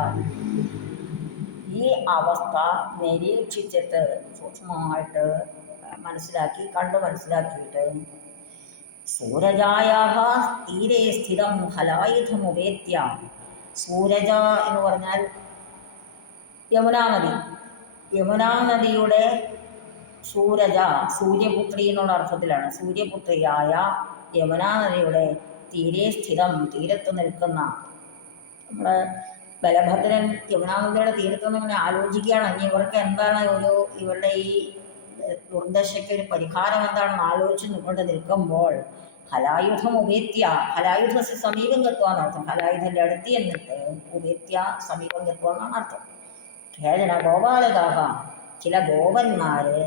ഈ അവസ്ഥ നിരീക്ഷിച്ചിട്ട് സൂക്ഷ്മമായിട്ട് മനസ്സിലാക്കി, കണ്ടു മനസ്സിലാക്കിയിട്ട്, സൂരജായാഹ തീരെ സ്ഥിതം ഹലായുധമുപേത്യ. സൂരജ എന്ന് പറഞ്ഞാൽ യമുനാനദി. യമുനാനദിയുടെ സൂരജ, സൂര്യപുത്രി എന്നുള്ള അർത്ഥത്തിലാണ്. സൂര്യപുത്രിയായ യമുനാനദിയുടെ തീരെ സ്ഥിതം, തീരത്ത് നിൽക്കുന്ന. നമ്മുടെ ബലഭദ്രൻ യമുനാനദിയുടെ തീരത്ത് നിന്നിങ്ങനെ ആലോചിക്കുകയാണ്, ഇനി ഇവർക്ക് എന്താണ് ഇവരുടെ ഈ ദുർദശയ്ക്ക് ഒരു പരിഹാരം എന്താണെന്ന് ആലോചിച്ച് കൊണ്ട് നിൽക്കുമ്പോൾ, ഹലായുധം ഉപേത്യ, ഹലായുധ സമീപം കെത്തുവാന്ന് അർത്ഥം. ഹലായുധൻ്റെ അടുത്ത് എന്നിട്ട് ഉപേത്യ സമീപം കെത്തുവാന്നാണ് അർത്ഥം. കേരള ഗോപാലകാഹ, ചില ഗോപന്മാര്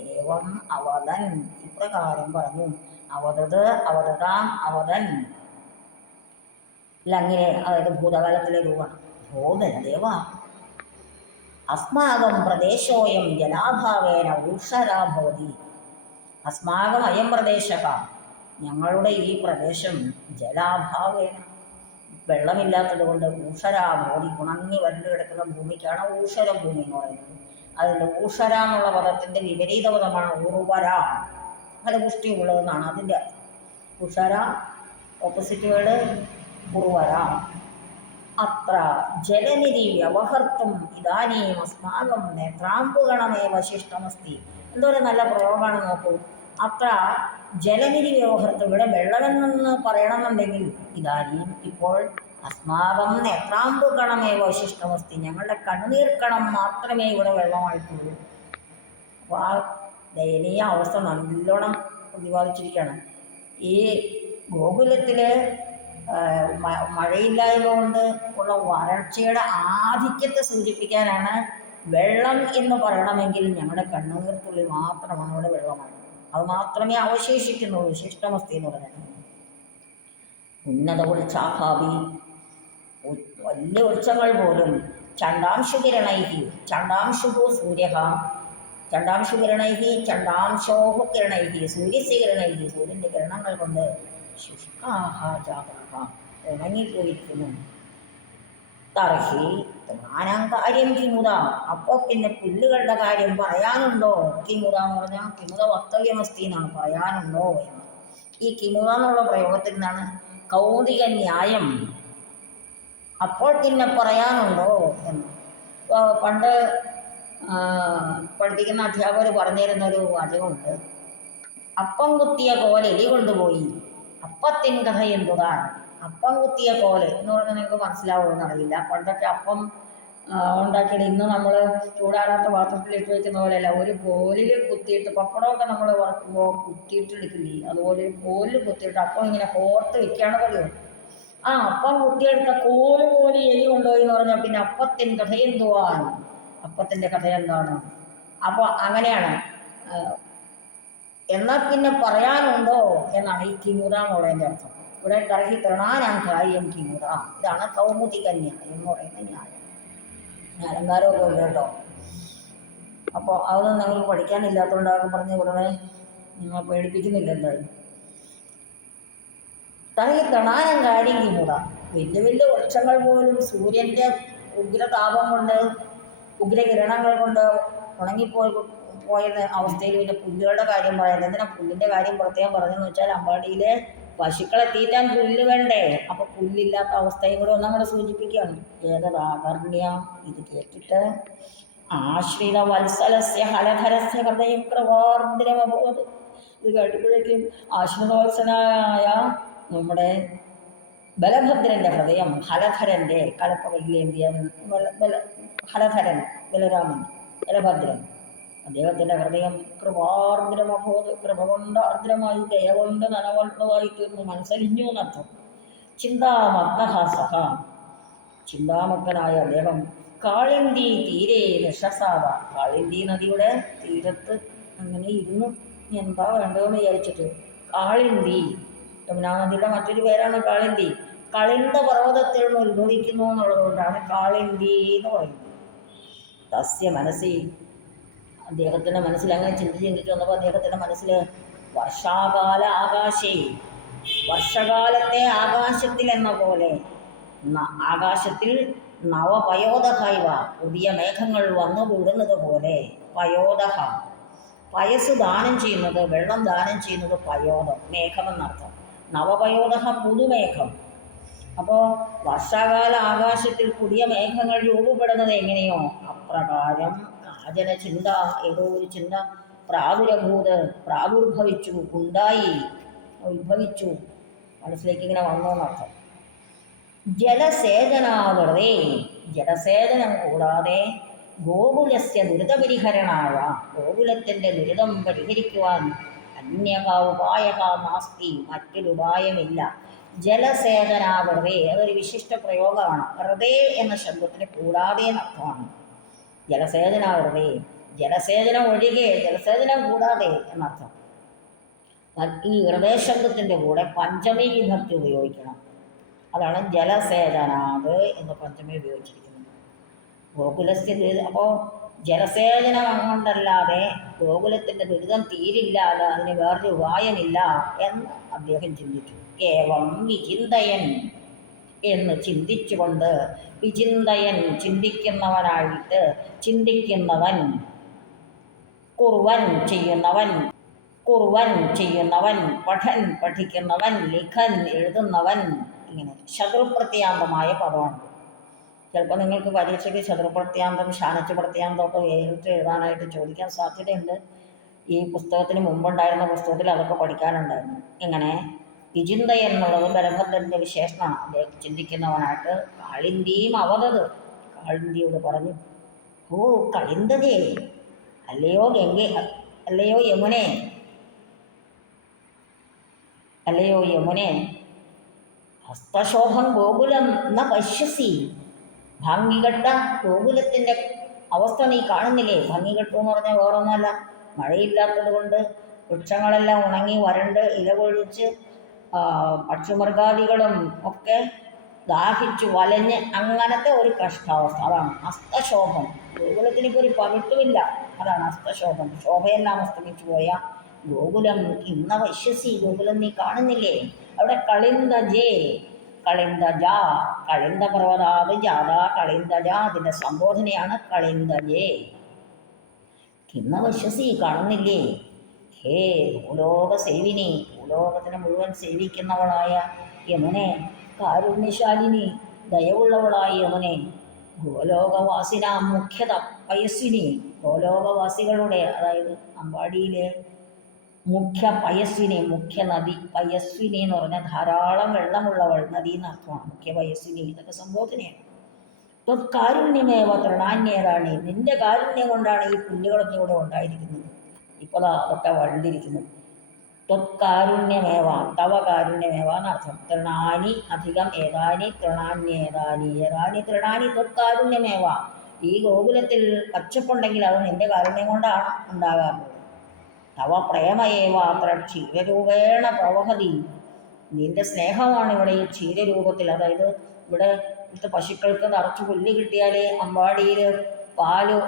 ഏവം അവതൻ, ഇപ്രകാരം പറഞ്ഞു. അവതത് അവതതാം അവതൻ, അങ്ങനെ, അതായത് ഭൂതകാലത്തിലെ രൂപമാണ്. ഭോഗദേവ അസ്മാകം പ്രദേശോയം ജലാഭാവേന ഊഷരാഭവതി. അസ്മാകം അയം പ്രദേശ, ഞങ്ങളുടെ ഈ പ്രദേശം ജലാഭാവേന, വെള്ളമില്ലാത്തത് കൊണ്ട് ഊഷരാഭൂമി, ഉണങ്ങി വരണ്ടു കിടക്കുന്ന ഭൂമിക്കാണ് ഊഷര ഭൂമി എന്ന് പറയുന്നത്. അതിൻ്റെ ഊഷര എന്നുള്ള പദത്തിൻ്റെ വിപരീത പദമാണ് ഉറുവര, ഫലപുഷ്ടിയുള്ളതെന്നാണ് അതിൻ്റെ അർത്ഥം. ഉഷര ഓപ്പോസിറ്റ് വേർഡ് ഉറുവര. അത്ര ജലനിധി വ്യവഹർത്തും ഇതാനീം അസ്മാകം നേത്രാംബുഗണമേവ ശിഷ്ടമസ്തി. എന്തോരം നല്ല പ്രയോഗമാണ് നോക്കൂ. അത്ര ജലനിധി വ്യവഹർത്തും, ഇവിടെ വെള്ളമെന്ന് പറയണമെന്നുണ്ടെങ്കിൽ ഇതാനീം ഇപ്പോൾ അസ്മാകം നേത്രാംബുഗണമേവ ശിഷ്ടമസ്തി, ഞങ്ങളുടെ കണ്ണീർക്കണം മാത്രമേ ഇവിടെ വെള്ളമായിട്ടുള്ളൂ. അപ്പോൾ ആ ദയനീയ അവസ്ഥ നല്ലോണം പ്രതിപാദിച്ചിരിക്കുകയാണ്. ഈ ഗോകുലത്തിൽ മഴയില്ലായ്മ കൊണ്ട് ഉള്ള വരൾച്ചയുടെ ആധിക്യത്തെ സൂചിപ്പിക്കാനാണ് വെള്ളം എന്ന് പറയണമെങ്കിൽ ഞങ്ങളുടെ കണ്ണുനീർത്തുള്ളി മാത്രമാണ് ഇവിടെ വെള്ളമാണ്, അത് മാത്രമേ അവശേഷിക്കുന്നുള്ളൂ. ശിഷ്ടമസ്തി എന്ന് പറയുന്നത് ഉന്നത വൃക്ഷാഭാവി, വലിയ വൃക്ഷങ്ങൾ പോലും ചണ്ടാംശുകിരണൈഹി, ചണ്ടാംശുഹു സൂര്യ, ചണ്ടാംശുകിരണൈഹി ചണ്ടാംശോഹു കിരണൈഹി, സൂര്യസ്യ കിരണൈഹി, സൂര്യൻ്റെ കിരണങ്ങൾ കൊണ്ട് ശുഷ്കാഹ ജാതാഹ, ഉണങ്ങിപ്പോയിരിക്കുന്നു. തർഹി ത്രിമാനം കാര്യം കിമുത, അപ്പോൾ പിന്നെ പുല്ലുകളുടെ കാര്യം പറയാനുണ്ടോ? കിമുത എന്ന് പറഞ്ഞാൽ കിമുത വക്തവ്യമസ്തി എന്നാണ്, പറയാനുണ്ടോ എന്ന്. ഈ കിമുത എന്നുള്ള പ്രയോഗത്തിൽ നിന്നാണ് കൗമുദിക ന്യായം അപ്പോൾ പിന്നെ പറയാനുണ്ടോ എന്ന്. പണ്ട് പഠിപ്പിക്കുന്ന അധ്യാപകർ പറഞ്ഞിരുന്നൊരു വാചകമുണ്ട്, അപ്പം കുത്തിയ കോല് എലി കൊണ്ടുപോയി, അപ്പത്തിൻ കഥ എന്തുതാൻ. അപ്പം കുത്തിയ കോല് എന്ന് പറഞ്ഞാൽ നിങ്ങൾക്ക് മനസ്സിലാവുമെന്ന് അറിയില്ല. പണ്ടൊക്കെ അപ്പം ഉണ്ടാക്കിയിട്ട് ഇന്ന് നമ്മൾ ചൂടാറാത്ത പാത്രത്തിലിട്ട് വയ്ക്കുന്ന പോലെയല്ല, ഒരു കോലിൽ കുത്തിയിട്ട്, പപ്പടമൊക്കെ നമ്മൾ വറക്കുമ്പോൾ കുത്തിയിട്ട് എടുക്കില്ലേ, അതുപോലെ ഒരു കോലിൽ കുത്തിയിട്ട് അപ്പം ഇങ്ങനെ കോർത്ത് വെക്കുകയാണ് പതിവ്. ആ അപ്പം കുത്തിയെടുത്ത കോല് പോലെ എലി കൊണ്ടുപോയി എന്ന് പറഞ്ഞാൽ പിന്നെ അപ്പത്തിൻ കഥ എന്തുവാൻ, അപ്പത്തിൻ്റെ കഥ എന്താണ്? അപ്പോൾ അങ്ങനെയാണ്. എന്നാൽ പിന്നെ പറയാനുണ്ടോ എന്നാണ് ഈ കിമുത എന്നുള്ളതിൻ്റെ അർത്ഥം. ഇവിടെ തർഹി തൃണാനാം കാര്യം കിമുത, ഇതാണ് കൗമുദിക ന്യായം എന്ന് പറയുന്ന ന്യായം. അലങ്കാരമൊക്കെ ഉണ്ട് കേട്ടോ. അപ്പോൾ അതൊന്നും നിങ്ങൾക്ക് പഠിക്കാനില്ലാത്തതുകൊണ്ടാകും പറഞ്ഞ് ഉടനെ നിങ്ങൾ പേടിപ്പിക്കുന്നില്ല. എന്തായാലും തർഹി തൃണാനാം കാര്യം കിമുത, വലിയ വലിയ വൃക്ഷങ്ങൾ പോലും സൂര്യൻ്റെ ഉഗ്രതാപം കൊണ്ട്, ഉഗ്രകിരണങ്ങൾ കൊണ്ട് ഉണങ്ങിപ്പോയത് അവസ്ഥയിൽ പിന്നെ പുല്ലുകളുടെ കാര്യം പറയുന്നത്. എന്തിനാ പുല്ലിൻ്റെ കാര്യം പ്രത്യേകം പറഞ്ഞതെന്ന് വെച്ചാൽ അമ്പാടിയിലെ പശുക്കളെ തീറ്റാൻ പുല്ല് വേണ്ടേ, അപ്പോൾ പുല്ലില്ലാത്ത അവസ്ഥയും കൂടെ ഒന്നങ്ങോട്ട് സൂചിപ്പിക്കുകയാണ്. ഏതദാകർണ്യ, ഇത് കേട്ടിട്ട് ആശ്രിത വത്സലസ്യ ഹലധരസ്യ ഹൃദയം പ്രവാർദ്രമബോധ, ഇത് കേട്ടപ്പോഴേക്കും ആശ്രിതവത്സനായ നമ്മുടെ ബലഭദ്രൻ്റെ ഹൃദയം, ഹലധരൻ്റെ കലപ്പകല്ലേന്തിയ ഹലധരൻ ബലരാമൻ, ബലഭദ്രൻ, അദ്ദേഹത്തിൻ്റെ ഹൃദയം കൃപാർദ്രമബോധ, കൃപ കൊണ്ട് ആർദ്രമായി, ദയ കൊണ്ട് നനവുള്ളതായി തീർന്നു, മനസ്സലിഞ്ഞു എന്നർത്ഥം. ചിന്താമഗ്നഹാസഹ, ചിന്താമഗ്നായ അദ്ദേഹം കാളിന്തി തീരെ നിഷസാവ, കാളിന്തി നദിയുടെ തീരത്ത് അങ്ങനെ ഇരുന്നു. എന്താ വേണ്ടതെന്ന് വിചാരിച്ചിട്ട് കാളിന്തി, യമുനാ നദിയുടെ മറ്റൊരു പേരാണ് കാളിന്തി. കളിന്ത പർവ്വതത്തിൽ നിന്ന് ഉത്ഭവിക്കുന്നു എന്നുള്ളതുകൊണ്ടാണ് കാളിന്തി എന്ന് പറയുന്നത്. തസ്യ മനസ്സിൽ, അദ്ദേഹത്തിൻ്റെ മനസ്സിൽ അങ്ങനെ ചിന്തിച്ച് വന്നപ്പോൾ അദ്ദേഹത്തിൻ്റെ മനസ്സിൽ വർഷാകാല ആകാശേ, വർഷകാലത്തെ ആകാശത്തിൽ എന്ന പോലെ, ആകാശത്തിൽ നവപയോദഹൈവ, പുതിയ മേഘങ്ങൾ വന്നു കൂടുന്നത് പോലെ, പയോദഹ പയസ് ദാനം ചെയ്യുന്നത്, വെള്ളം ദാനം ചെയ്യുന്നത് പയോദം, മേഘമെന്നർത്ഥം. നവപയോദഹ പുതുമേഘം. അപ്പോൾ വർഷാകാല ആകാശത്തിൽ പുതിയ മേഘങ്ങൾ രൂപപ്പെടുന്നത് എങ്ങനെയോ അപ്രകാരം കാചന ചിന്ത, ഏതോ ഒരു ചിന്ത പ്രാദുർഭവിച്ചു, ഉണ്ടായി, ഉത്ഭവിച്ചു, മനസ്സിലേക്ക് ഇങ്ങനെ വന്നു എന്നർത്ഥം. ജലസേചനാവൃതേ, ജലസേചനം കൂടാതെ ഗോകുലസ്യ ദുരിതപരിഹരണായ, ഗോകുലത്തിൻ്റെ ദുരിതം പരിഹരിക്കുവാൻ അന്യക ഉപായ നാസ്തി, മറ്റൊരു ഉപായമില്ല. ജലസേചനാവൃതേ, അതൊരു വിശിഷ്ട പ്രയോഗമാണ്. ഹൃദയ എന്ന ശബ്ദത്തിന് കൂടാതെ എന്നർത്ഥമാണ്. ജലസേചനാവൃതേ, ജലസേചനം ഒഴികെ, ജലസേചനം കൂടാതെ എന്നർത്ഥം. ഈ ഹൃദയശബ്ദത്തിൻ്റെ കൂടെ പഞ്ചമി വിഭക്തി ഉപയോഗിക്കണം. അതാണ് ജലസേചനാത് എന്ന് പഞ്ചമി ഉപയോഗിച്ചിരിക്കുന്നത്. ഗോകുലസ്യ ദുരിതം, അപ്പോൾ ജലസേചനം കൊണ്ടല്ലാതെ ഗോകുലത്തിൻ്റെ ദുരിതം തീരില്ലാതെ അതിന് വേറൊരു ഉപായമില്ല എന്ന് അദ്ദേഹം ചിന്തിച്ചു. ഏവം വിചിന്തയൻ, എന്ന് ചിന്തിച്ചുകൊണ്ട് വിചിന്തയൻ ചിന്തിക്കുന്നവനായിട്ട്, ചിന്തിക്കുന്നവൻ, കുറുവൻ ചെയ്യുന്നവൻ, കുറുവൻ ചെയ്യുന്നവൻ, പഠൻ പഠിക്കുന്നവൻ, ലിഖൻ എഴുതുന്നവൻ. ഇങ്ങനെ ശത്രുപ്രത്യാന്തമായ പദമാണ്. ചിലപ്പോൾ നിങ്ങൾക്ക് പരീക്ഷയ്ക്ക് ശത്രുപ്രത്യാന്തം, ശാനച്ച് പ്രത്യാന്തമൊക്കെ നേരിട്ട് എഴുതാനായിട്ട് ചോദിക്കാൻ സാധ്യതയുണ്ട്. ഈ പുസ്തകത്തിന് മുമ്പുണ്ടായിരുന്ന പുസ്തകത്തിൽ അതൊക്കെ പഠിക്കാനുണ്ടായിരുന്നു. ഇങ്ങനെ വിചിന്ത എന്നുള്ളത് ബലഭദ്രൻ്റെ വിശേഷണമാണ്. അദ്ദേഹം ചിന്തിക്കുന്നവനായിട്ട്. കാളിന്തിയും അവതത്, കാളിന്തിയോട് പറഞ്ഞു, ഓ കളിന്തതേ, അല്ലയോ ഗംഗേ, അല്ലയോ യമുനെ, അല്ലയോ യമുനെ, ഹസ്തശോഭം ഗോകുലം ന പശ്യസി, ഭംഗികെട്ട ഗോകുലത്തിൻ്റെ അവസ്ഥ നീ കാണുന്നില്ലേ? ഭംഗികെട്ടു എന്ന് പറഞ്ഞാൽ വേറൊന്നുമല്ല, മഴയില്ലാത്തത് കൊണ്ട് വൃക്ഷങ്ങളെല്ലാം ഉണങ്ങി വരണ്ട് ഇല പൊഴിച്ച് പക്ഷിമൃഗാദികളും ഒക്കെ ദാഹിച്ചു വലഞ്ഞ് അങ്ങനത്തെ ഒരു കഷ്ടാവസ്ഥ. അതാണ് ഹസ്തശോഭം. ഗോകുലത്തിനിപ്പോൾ ഒരു പവിട്ടുമില്ല, അതാണ് ഹസ്തശോഭം. ശോഭയെല്ലാം അസ്തമിച്ചു പോയ ഗോകുലം ഇന്ന വശ്യസി, ഗോകുലം നീ കാണുന്നില്ലേ? അവിടെ കളിന്തജേ, കളിന്തജ, കളിന്ത പർവ്വതാത് ജാത കളിന്തജ, അതിൻ്റെ സംബോധനയാണ് കളിന്തജേ. കിന്ന വശ്യസി, കാണുന്നില്ലേ? ഹേ ഭൂലോക സേവിനി, ഭൂലോകത്തിനെ മുഴുവൻ സേവിക്കുന്നവളായ യമുനെ, കാരുണ്യശാലിനി, ദയവുള്ളവളായ യമുനെ, ഗോലോകവാസിന മുഖ്യത പയസ്വിനി, ഗോലോകവാസികളുടെ, അതായത് അമ്പാടിയിലെ മുഖ്യ പയസ്വിനി, മുഖ്യ നദി, പയസ്വിനി എന്ന് പറഞ്ഞാൽ ധാരാളം വെള്ളമുള്ളവൾ, നദി എന്നർത്ഥമാണ്. മുഖ്യ പയസ്വിനി, ഇതൊക്കെ സംബോധനയാണ്. കാരുണ്യമേവ തൃണാന്യേതാണ്, നിന്റെ കാരുണ്യം കൊണ്ടാണ് ഈ പുല്ലുകളൊക്കെ ഇവിടെ ഉണ്ടായിരിക്കുന്നത്. ഇപ്പോൾ അതൊക്കെ വണ്ടിരിക്കുന്നു. ത്വത്കാരുണ്യമേവ, തവ കാരുണ്യമേവ എന്നർത്ഥം. തൃണാനി അധികം ഏതാനി, തൃണാന്യേതാനി, ഏതാനി തൃണാനി ത്വത്കാരുണ്യമേവ. ഈ ഗോകുലത്തിൽ പച്ചപ്പുണ്ടെങ്കിൽ അത് നിന്റെ കാരുണ്യം കൊണ്ടാണ് ഉണ്ടാകാറുള്ളത്. തവ പ്രേമയേവ അത്ര ക്ഷീരരൂപേണ പ്രവഹതി, നിന്റെ സ്നേഹമാണ് ഇവിടെ ഈ ക്ഷീരരൂപത്തിൽ. അതായത് ഇവിടെ ഇവിടുത്തെ പശുക്കൾക്ക് നിറച്ച് പുല്ല് കിട്ടിയാലേ അമ്പാടിയിൽ പാല്,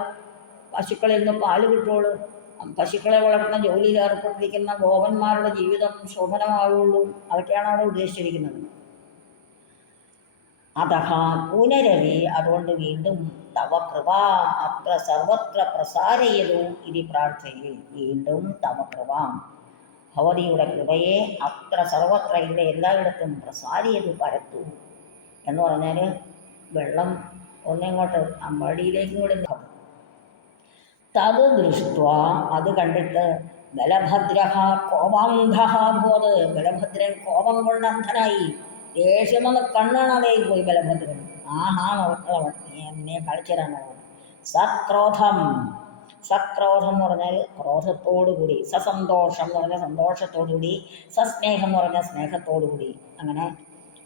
പശുക്കളിൽ നിന്ന് പാല് കിട്ടുള്ളൂ. പശുക്കളെ വളർത്തുന്ന ജോലിയിൽ ഏർപ്പെട്ടിരിക്കുന്ന ഗോപന്മാരുടെ ജീവിതം ശോഭനമാവുള്ളൂ. അതൊക്കെയാണ് അവിടെ ഉദ്ദേശിച്ചിരിക്കുന്നത്. അതഹ പുനരവി, അതുകൊണ്ട് വീണ്ടും തവ കൃപ അത്ര സർവത്ര പ്രസാരയതു ഇതി പ്രാർത്ഥയെ, വീണ്ടും തവ കൃപ, ഭവതിയുടെ കൃപയെ അത്ര സർവത്ര, ഇവിടെ എല്ലായിടത്തും പ്രസാരയതു, പരത്തു എന്ന് പറഞ്ഞാൽ വെള്ളം ഒന്നിങ്ങോട്ട് അമ്പാടിയിലേക്കും കൂടെ. തത് ദൃഷ്ട, അത് കണ്ടിട്ട് ബലഭദ്ര കോപാന്ധ ഭൂത്, ബലഭദ്രൻ കോപം കൊണ്ട് അന്ധനായി, ദേഷ്യമെന്ന് കണ്ണണതായി പോയി ബലഭദ്രൻ. ആഹാ എന്നെ കളിച്ചരാണ്. സക്രോധം, സക്രോധം എന്ന് പറഞ്ഞാൽ ക്രോധത്തോടുകൂടി, സസന്തോഷം എന്ന് പറഞ്ഞാൽ സന്തോഷത്തോടുകൂടി, സസ്നേഹം എന്ന് പറഞ്ഞാൽ സ്നേഹത്തോടുകൂടി. അങ്ങനെ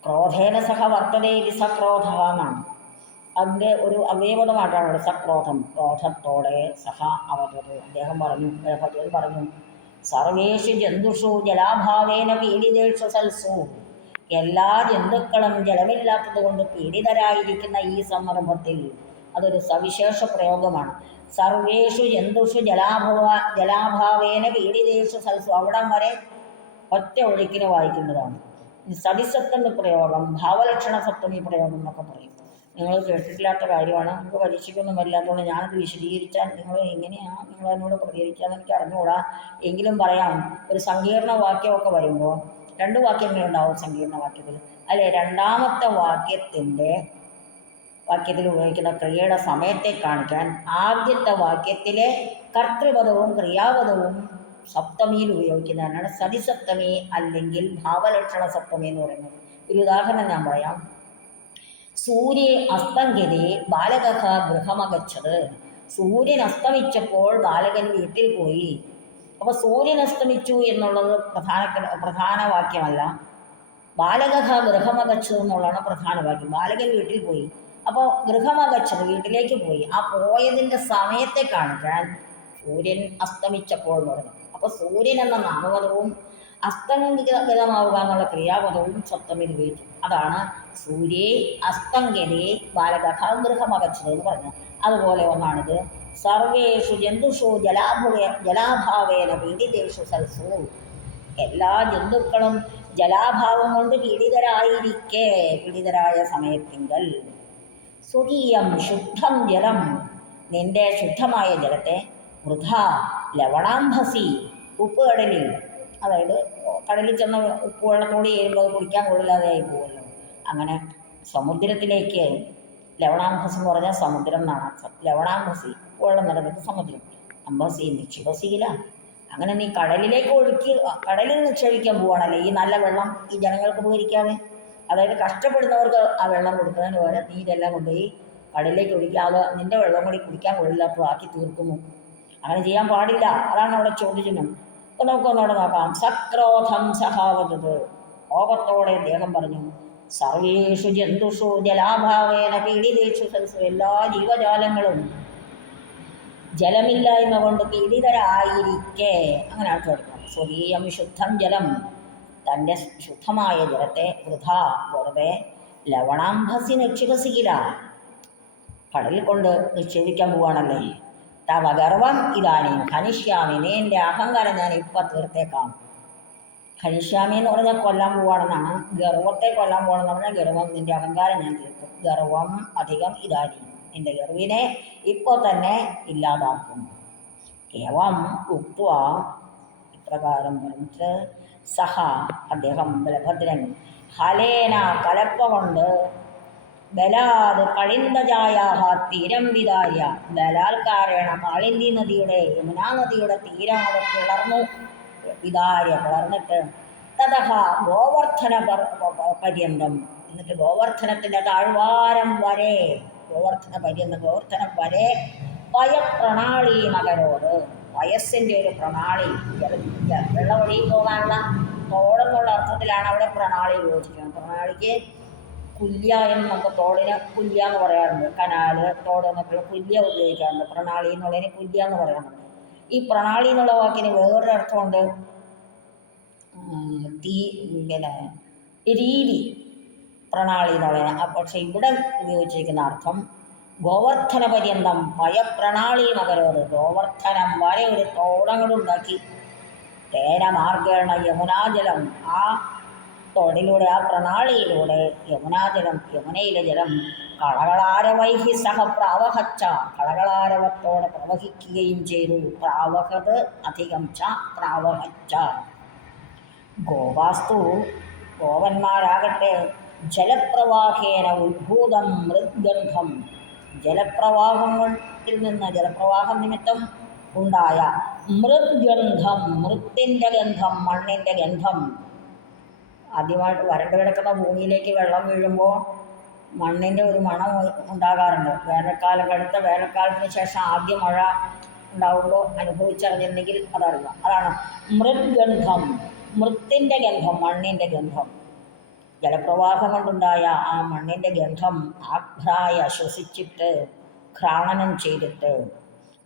ക്രോധേന സഹ വർത്തതേ സക്രോധ എന്നാണ്. അതിൻ്റെ ഒരു അവയവമായിട്ടാണ് അവിടെ സക്രോധം, ക്രോധത്തോടെ സഹ അവതത്. അദ്ദേഹം പറഞ്ഞു, ബലഭദ്രൻ പറഞ്ഞു, സർവേഷു ജന്തുഷു ജലാഭാവേന പീഡിതേഷു സൽസു, എല്ലാ ജന്തുക്കളും ജലമില്ലാത്തത് കൊണ്ട് പീഡിതരായിരിക്കുന്ന ഈ സന്ദർഭത്തിൽ, അതൊരു സവിശേഷ പ്രയോഗമാണ്. സർവേഷു ജന്തുഷു ജലാഭാവേന പീഡിതേഷു സൽസു, അവിടം വരെ ഒറ്റ ഒഴുക്കിന് വായിക്കുന്നതാണ്. സതിസപ്തമി പ്രയോഗം, ഭാവലക്ഷണ സപ്തമി പ്രയോഗം എന്നൊക്കെ പറയും. നിങ്ങൾ കേട്ടിട്ടില്ലാത്ത കാര്യമാണ്, നമുക്ക് പരീക്ഷയ്ക്കൊന്നും വരില്ലാത്തതുകൊണ്ട് ഞാനത് വിശദീകരിച്ചാൽ നിങ്ങൾ എങ്ങനെയാണ് നിങ്ങൾ അതിനോട് പ്രതികരിക്കാമെന്ന് എനിക്ക് അറിഞ്ഞുകൂടാ. എങ്കിലും പറയാം, ഒരു സങ്കീർണ വാക്യമൊക്കെ വരുമ്പോൾ രണ്ട് വാക്യങ്ങളുണ്ടാവും സങ്കീർണ വാക്യത്തിൽ. അല്ലെ, രണ്ടാമത്തെ വാക്യത്തിൽ ഉപയോഗിക്കുന്ന ക്രിയയുടെ സമയത്തെ കാണിക്കാൻ ആദ്യത്തെ വാക്യത്തിലെ കർത്തൃപദവും ക്രിയാപദവും സപ്തമിയിൽ ഉപയോഗിക്കുന്നതിനാണ് സതിസപ്തമി അല്ലെങ്കിൽ ഭാവലക്ഷണ സപ്തമി എന്ന് പറയുന്നത്. ഒരു ഉദാഹരണം ഞാൻ പറയാം. സൂര്യ അസ്തംഗതി ബാലകഃ ഗൃഹമഗച്ഛത്, സൂര്യൻ അസ്തമിച്ചപ്പോൾ ബാലകൻ വീട്ടിൽ പോയി. അപ്പോൾ സൂര്യൻ അസ്തമിച്ചു എന്നുള്ളത് പ്രധാന വാക്യമല്ല, ബാലകഃ ഗൃഹമഗച്ഛത് എന്നുള്ളതാണ് പ്രധാന വാക്യം. ബാലകൻ വീട്ടിൽ പോയി, അപ്പോൾ ഗൃഹമഗച്ഛത് വീട്ടിലേക്ക് പോയി. ആ പോയതിൻ്റെ സമയത്തെ കാണിക്കാൻ സൂര്യൻ അസ്തമിച്ചപ്പോൾ എന്ന് പറഞ്ഞു. അപ്പോൾ സൂര്യൻ എന്ന നാമപദവും അസ്തംഗതമാവുക എന്നുള്ള ക്രിയാപദവും സപ്തമിയിൽ ഉപയോഗിച്ചു. അതാണ് സൂര്യേ അസ്തംഗതേ ബാലകഃ ഗൃഹമഗച്ഛത് എന്ന് പറഞ്ഞത്. അതുപോലെ ഒന്നാണിത്. സർവേഷു ജന്തുഷു ജലാഭാവേന പീഡിതേഷു സൽസു, എല്ലാ ജന്തുക്കളും ജലാഭാവം കൊണ്ട് പീഡിതരായ സമയത്തിങ്കൽ സ്വകീയം ശുദ്ധം ജലം, നിന്റെ ശുദ്ധമായ ജലത്തെ വൃഥ ലവണാംഭസി, ഉപ്പ് കടലിൽ, അതായത് കടലിൽ ചെന്ന ഉപ്പ് വെള്ളത്തോട് ചെയ്യുമ്പോൾ അത് കുടിക്കാൻ കൊള്ളില്ലാതെയായി പോകുമല്ലോ. അങ്ങനെ സമുദ്രത്തിലേക്ക്, ലവണാംഭസി എന്ന് പറഞ്ഞാൽ സമുദ്രം എന്നാണ് അർത്ഥം. ലവണാംഭസി വെള്ളം നിറഞ്ഞിട്ട് സമുദ്രം, അംബസി നിക്ഷേപസിയില്ല. അങ്ങനെ നീ കടലിലേക്ക് കടലിൽ നിക്ഷേപിക്കാൻ പോവാണല്ലേ ഈ നല്ല വെള്ളം, ഈ ജനങ്ങൾക്ക് ഉപകരിക്കാതെ. അതായത് കഷ്ടപ്പെടുന്നവർക്ക് ആ വെള്ളം കൊടുക്കുന്നതിന് പകരം നീ ഇതെല്ലാം കൊണ്ടുപോയി കടലിലേക്ക് ഒഴിക്കാതെ നിന്റെ വെള്ളം കൂടി കുടിക്കാൻ കൊള്ളില്ലാത്തത് ആക്കി തീർക്കുന്നു. അങ്ങനെ ചെയ്യാൻ പാടില്ല. അതാണ് അവിടെ ചോദിച്ചത്. അപ്പോൾ നമുക്കൊന്നവിടെ നോക്കാം. സക്രോധം സഹാവതത്, കോപത്തോടെ അദ്ദേഹം പറഞ്ഞു, സർവേഷു ജന്തുഷു ജലാഭാവേന പീഡിതേഷു സൽസു, എല്ലാ ജീവജാലങ്ങളും ജലമില്ലായ്മ കൊണ്ട് പീഡിതരായിരിക്കെ, അങ്ങനെ അർത്ഥം എടുക്കണം. സ്വകീയം ശുദ്ധം ജലം, തൻ്റെ ശുദ്ധമായ ജലത്തെ വൃഥ വെറുതെ ലവണാംഭസി നിക്ഷേപിക്കില്ല, കടലിൽ കൊണ്ട് നിക്ഷേപിക്കാൻ പോവാണല്ലേ. തവ ഗർവം ഇതാനും ഹനിഷ്യാമി, എൻ്റെ അഹങ്കാരം ഞാൻ ഇപ്പം തീർത്തേക്കാം. ഹനിഷ്യാമി എന്ന് പറഞ്ഞാൽ കൊല്ലാൻ പോവാണെന്നാണ്. ഗർവത്തെ കൊല്ലാൻ പോകണമെന്ന് പറഞ്ഞാൽ ഗർവം, നിൻ്റെ അഹങ്കാരം ഞാൻ തീർക്കും. ഗർവം അധികം ഇതാനും, നിൻ്റെ ഗർവിനെ ഇപ്പോൾ തന്നെ ഇല്ലാതാക്കും. ഏവം ഉക്വ, ഇപ്രകാരം പറഞ്ഞിട്ട് സഹ അദ്ദേഹം ബലഭദ്രൻ ഹലേന കലപ്പ കൊണ്ട് ബലാത് കളിന്തജായാഹ തീരം വിതാര്യ, ബലാൽക്കാരേണ കാളിന്തി നദിയുടെ യമുനാ നദിയുടെ തീരം അവിടെ പിളർന്നു, വിതാര്യ പിളർന്നിട്ട് തതഹ ഗോവർദ്ധന പര്യന്തം, എന്നിട്ട് ഗോവർദ്ധനത്തിൻ്റെ താഴ്വാരം വരെ, ഗോവർദ്ധന പര്യന്തം ഗോവർദ്ധനം വരെ വയപ്രണാളി നഗരോട്, വയസ്സിൻ്റെ ഒരു പ്രണാളി, വെള്ളം ഒഴുകി പോകാനുള്ള തോടെന്നുള്ള അർത്ഥത്തിലാണ് അവിടെ പ്രണാളി ഉപയോഗിച്ചിരിക്കുന്നത്. പ്രണാളിക്ക് കുല്യ എന്ന് നമുക്ക് തോടിന് കുല്യ എന്ന് പറയാറുണ്ട്. കനാല്, തോട് എന്നൊക്കെയുള്ള കുല്യ ഉപയോഗിക്കാറുണ്ട്. പ്രണാളി എന്നുള്ളതിന് കുല്യ എന്ന് പറയാറുണ്ട്. ഈ പ്രണാളി എന്നുള്ള വാക്കിന് വേറൊരു അർത്ഥമുണ്ട്, പിന്നെ രീതി, പ്രണാളി എന്നുള്ളതിന്. പക്ഷെ ഇവിടെ ഉപയോഗിച്ചിരിക്കുന്ന അർത്ഥം ഗോവർദ്ധന പര്യന്തം വയപ്രണാളി നഗരോട്, ഗോവർദ്ധനം വരെ ഒരു തോടങ്ങളുണ്ടാക്കി, തേന മാർഗേണ യമുനാജലം, ആ തോടിലൂടെ, ആ പ്രണാളിയിലൂടെ യമുനാജലം, യമുനയിലെ ജലം കളകളാരവൈഹി സഹ പ്രാവഹച്ച, കളകളാരവത്തോടെ പ്രവഹിക്കുകയും ചെയ്തു. പ്രാവഹത് അധികം ച പ്രാവഹച്ച. ഗോവാസ്തു, ഗോവന്മാരാകട്ടെ ജലപ്രവാഹേന ഉദ്ഭൂതം മൃദ്ഗന്ധം, ജലപ്രവാഹങ്ങളിൽ നിന്ന്, ജലപ്രവാഹം നിമിത്തം ഉണ്ടായ മൃദ്ഗന്ധം, മൃത്തിൻ്റെ ഗന്ധം, മണ്ണിൻ്റെ ഗന്ധം. ആദ്യമായിട്ട് വരണ്ടു കിടക്കുന്ന ഭൂമിയിലേക്ക് വെള്ളം വീഴുമ്പോൾ മണ്ണിൻ്റെ ഒരു മണം ഉണ്ടാകാറുണ്ട്. വേനൽക്കാലം, കടുത്ത വേനൽക്കാലത്തിന് ശേഷം ആദ്യ മഴ ഉണ്ടാകുമ്പോൾ അനുഭവിച്ചറിഞ്ഞിട്ടുണ്ടെങ്കിൽ അതറിയാം. അതാണ് മൃദ്ഗന്ധം, മൃത്തിൻ്റെ ഗന്ധം, മണ്ണിൻ്റെ ഗന്ധം. ജലപ്രവാഹം കൊണ്ടുണ്ടായ ആ മണ്ണിൻ്റെ ഗന്ധം ആഘ്രായ, ശ്വസിച്ചിട്ട്, ഘ്രാണനം ചെയ്തിട്ട്.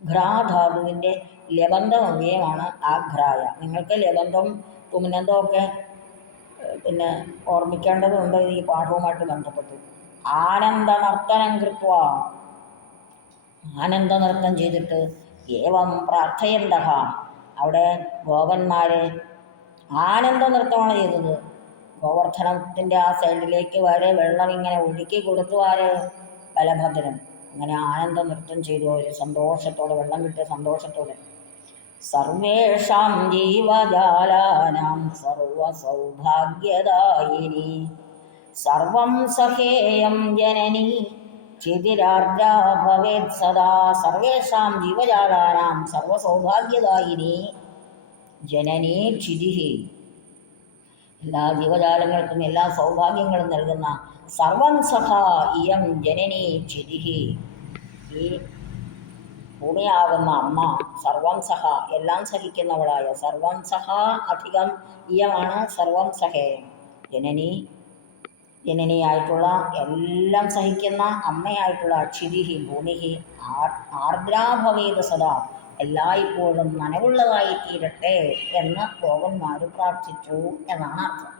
ഘ്രാധാതുവിൻ്റെ ലബന്ധം അവ്യയമാണ് ആഘ്രായ. നിങ്ങൾക്ക് ലബന്ധം തുമിനന്തമൊക്കെ പിന്നെ ഓർമ്മിക്കേണ്ടതുണ്ട് ഈ പാഠവുമായിട്ട് ബന്ധപ്പെട്ട്. ആനന്ദനർത്തനം കൃത്വ, ആനന്ദനൃത്തം ചെയ്തിട്ട്, ഏവം പ്രാർത്ഥയന്തഹ, അവിടെ ഗോപന്മാർ ആനന്ദനൃത്തമാണ് ചെയ്തത്. ഗോവർദ്ധനത്തിൻ്റെ ആ സൈഡിലേക്ക് വരെ വെള്ളം ഇങ്ങനെ ഒഴുക്കി കൊടുത്തു ആര്? ബലഭദ്രൻ. അങ്ങനെ ആനന്ദനൃത്തം ചെയ്തു അവർ, സന്തോഷത്തോടെ, വെള്ളം കിട്ടിയ സന്തോഷത്തോടെ. സർവേഷാം ജീവജാലാനാം സർവസൗഭാഗ്യദായിനി, സർവം സഖേയം ജനനി ക്ഷിതിരാർദ്രാ ഭവേത് സദാ. സർവേഷാം ജീവജാലാനാം സർവസൗഭാഗ്യദായിനി ജനനി ക്ഷിതിഹി, എല്ലാ ജീവജാലങ്ങൾക്കും എല്ലാ സൗഭാഗ്യങ്ങളും നൽകുന്ന സർവം സഖ ഇയം ജനനി ക്ഷിതിഹി, ഈ ഭൂമിയാകുന്ന അമ്മ, സർവം സഹ എല്ലാം സഹിക്കുന്നവളായ, സർവം സഹ അധികം ഇയമാണ് സർവം സഹേയം, ജനനി, ജനനിയായിട്ടുള്ള, എല്ലാം സഹിക്കുന്ന അമ്മയായിട്ടുള്ള ക്ഷിതിഹി ഭൂമിഹി ആർദ്രാഭവേദ സദാ, എല്ലായ്പ്പോഴും നനവുള്ളതായി തീരട്ടെ എന്ന് ഗോപന്മാർ പ്രാർത്ഥിച്ചു എന്നാണ് അർത്ഥം.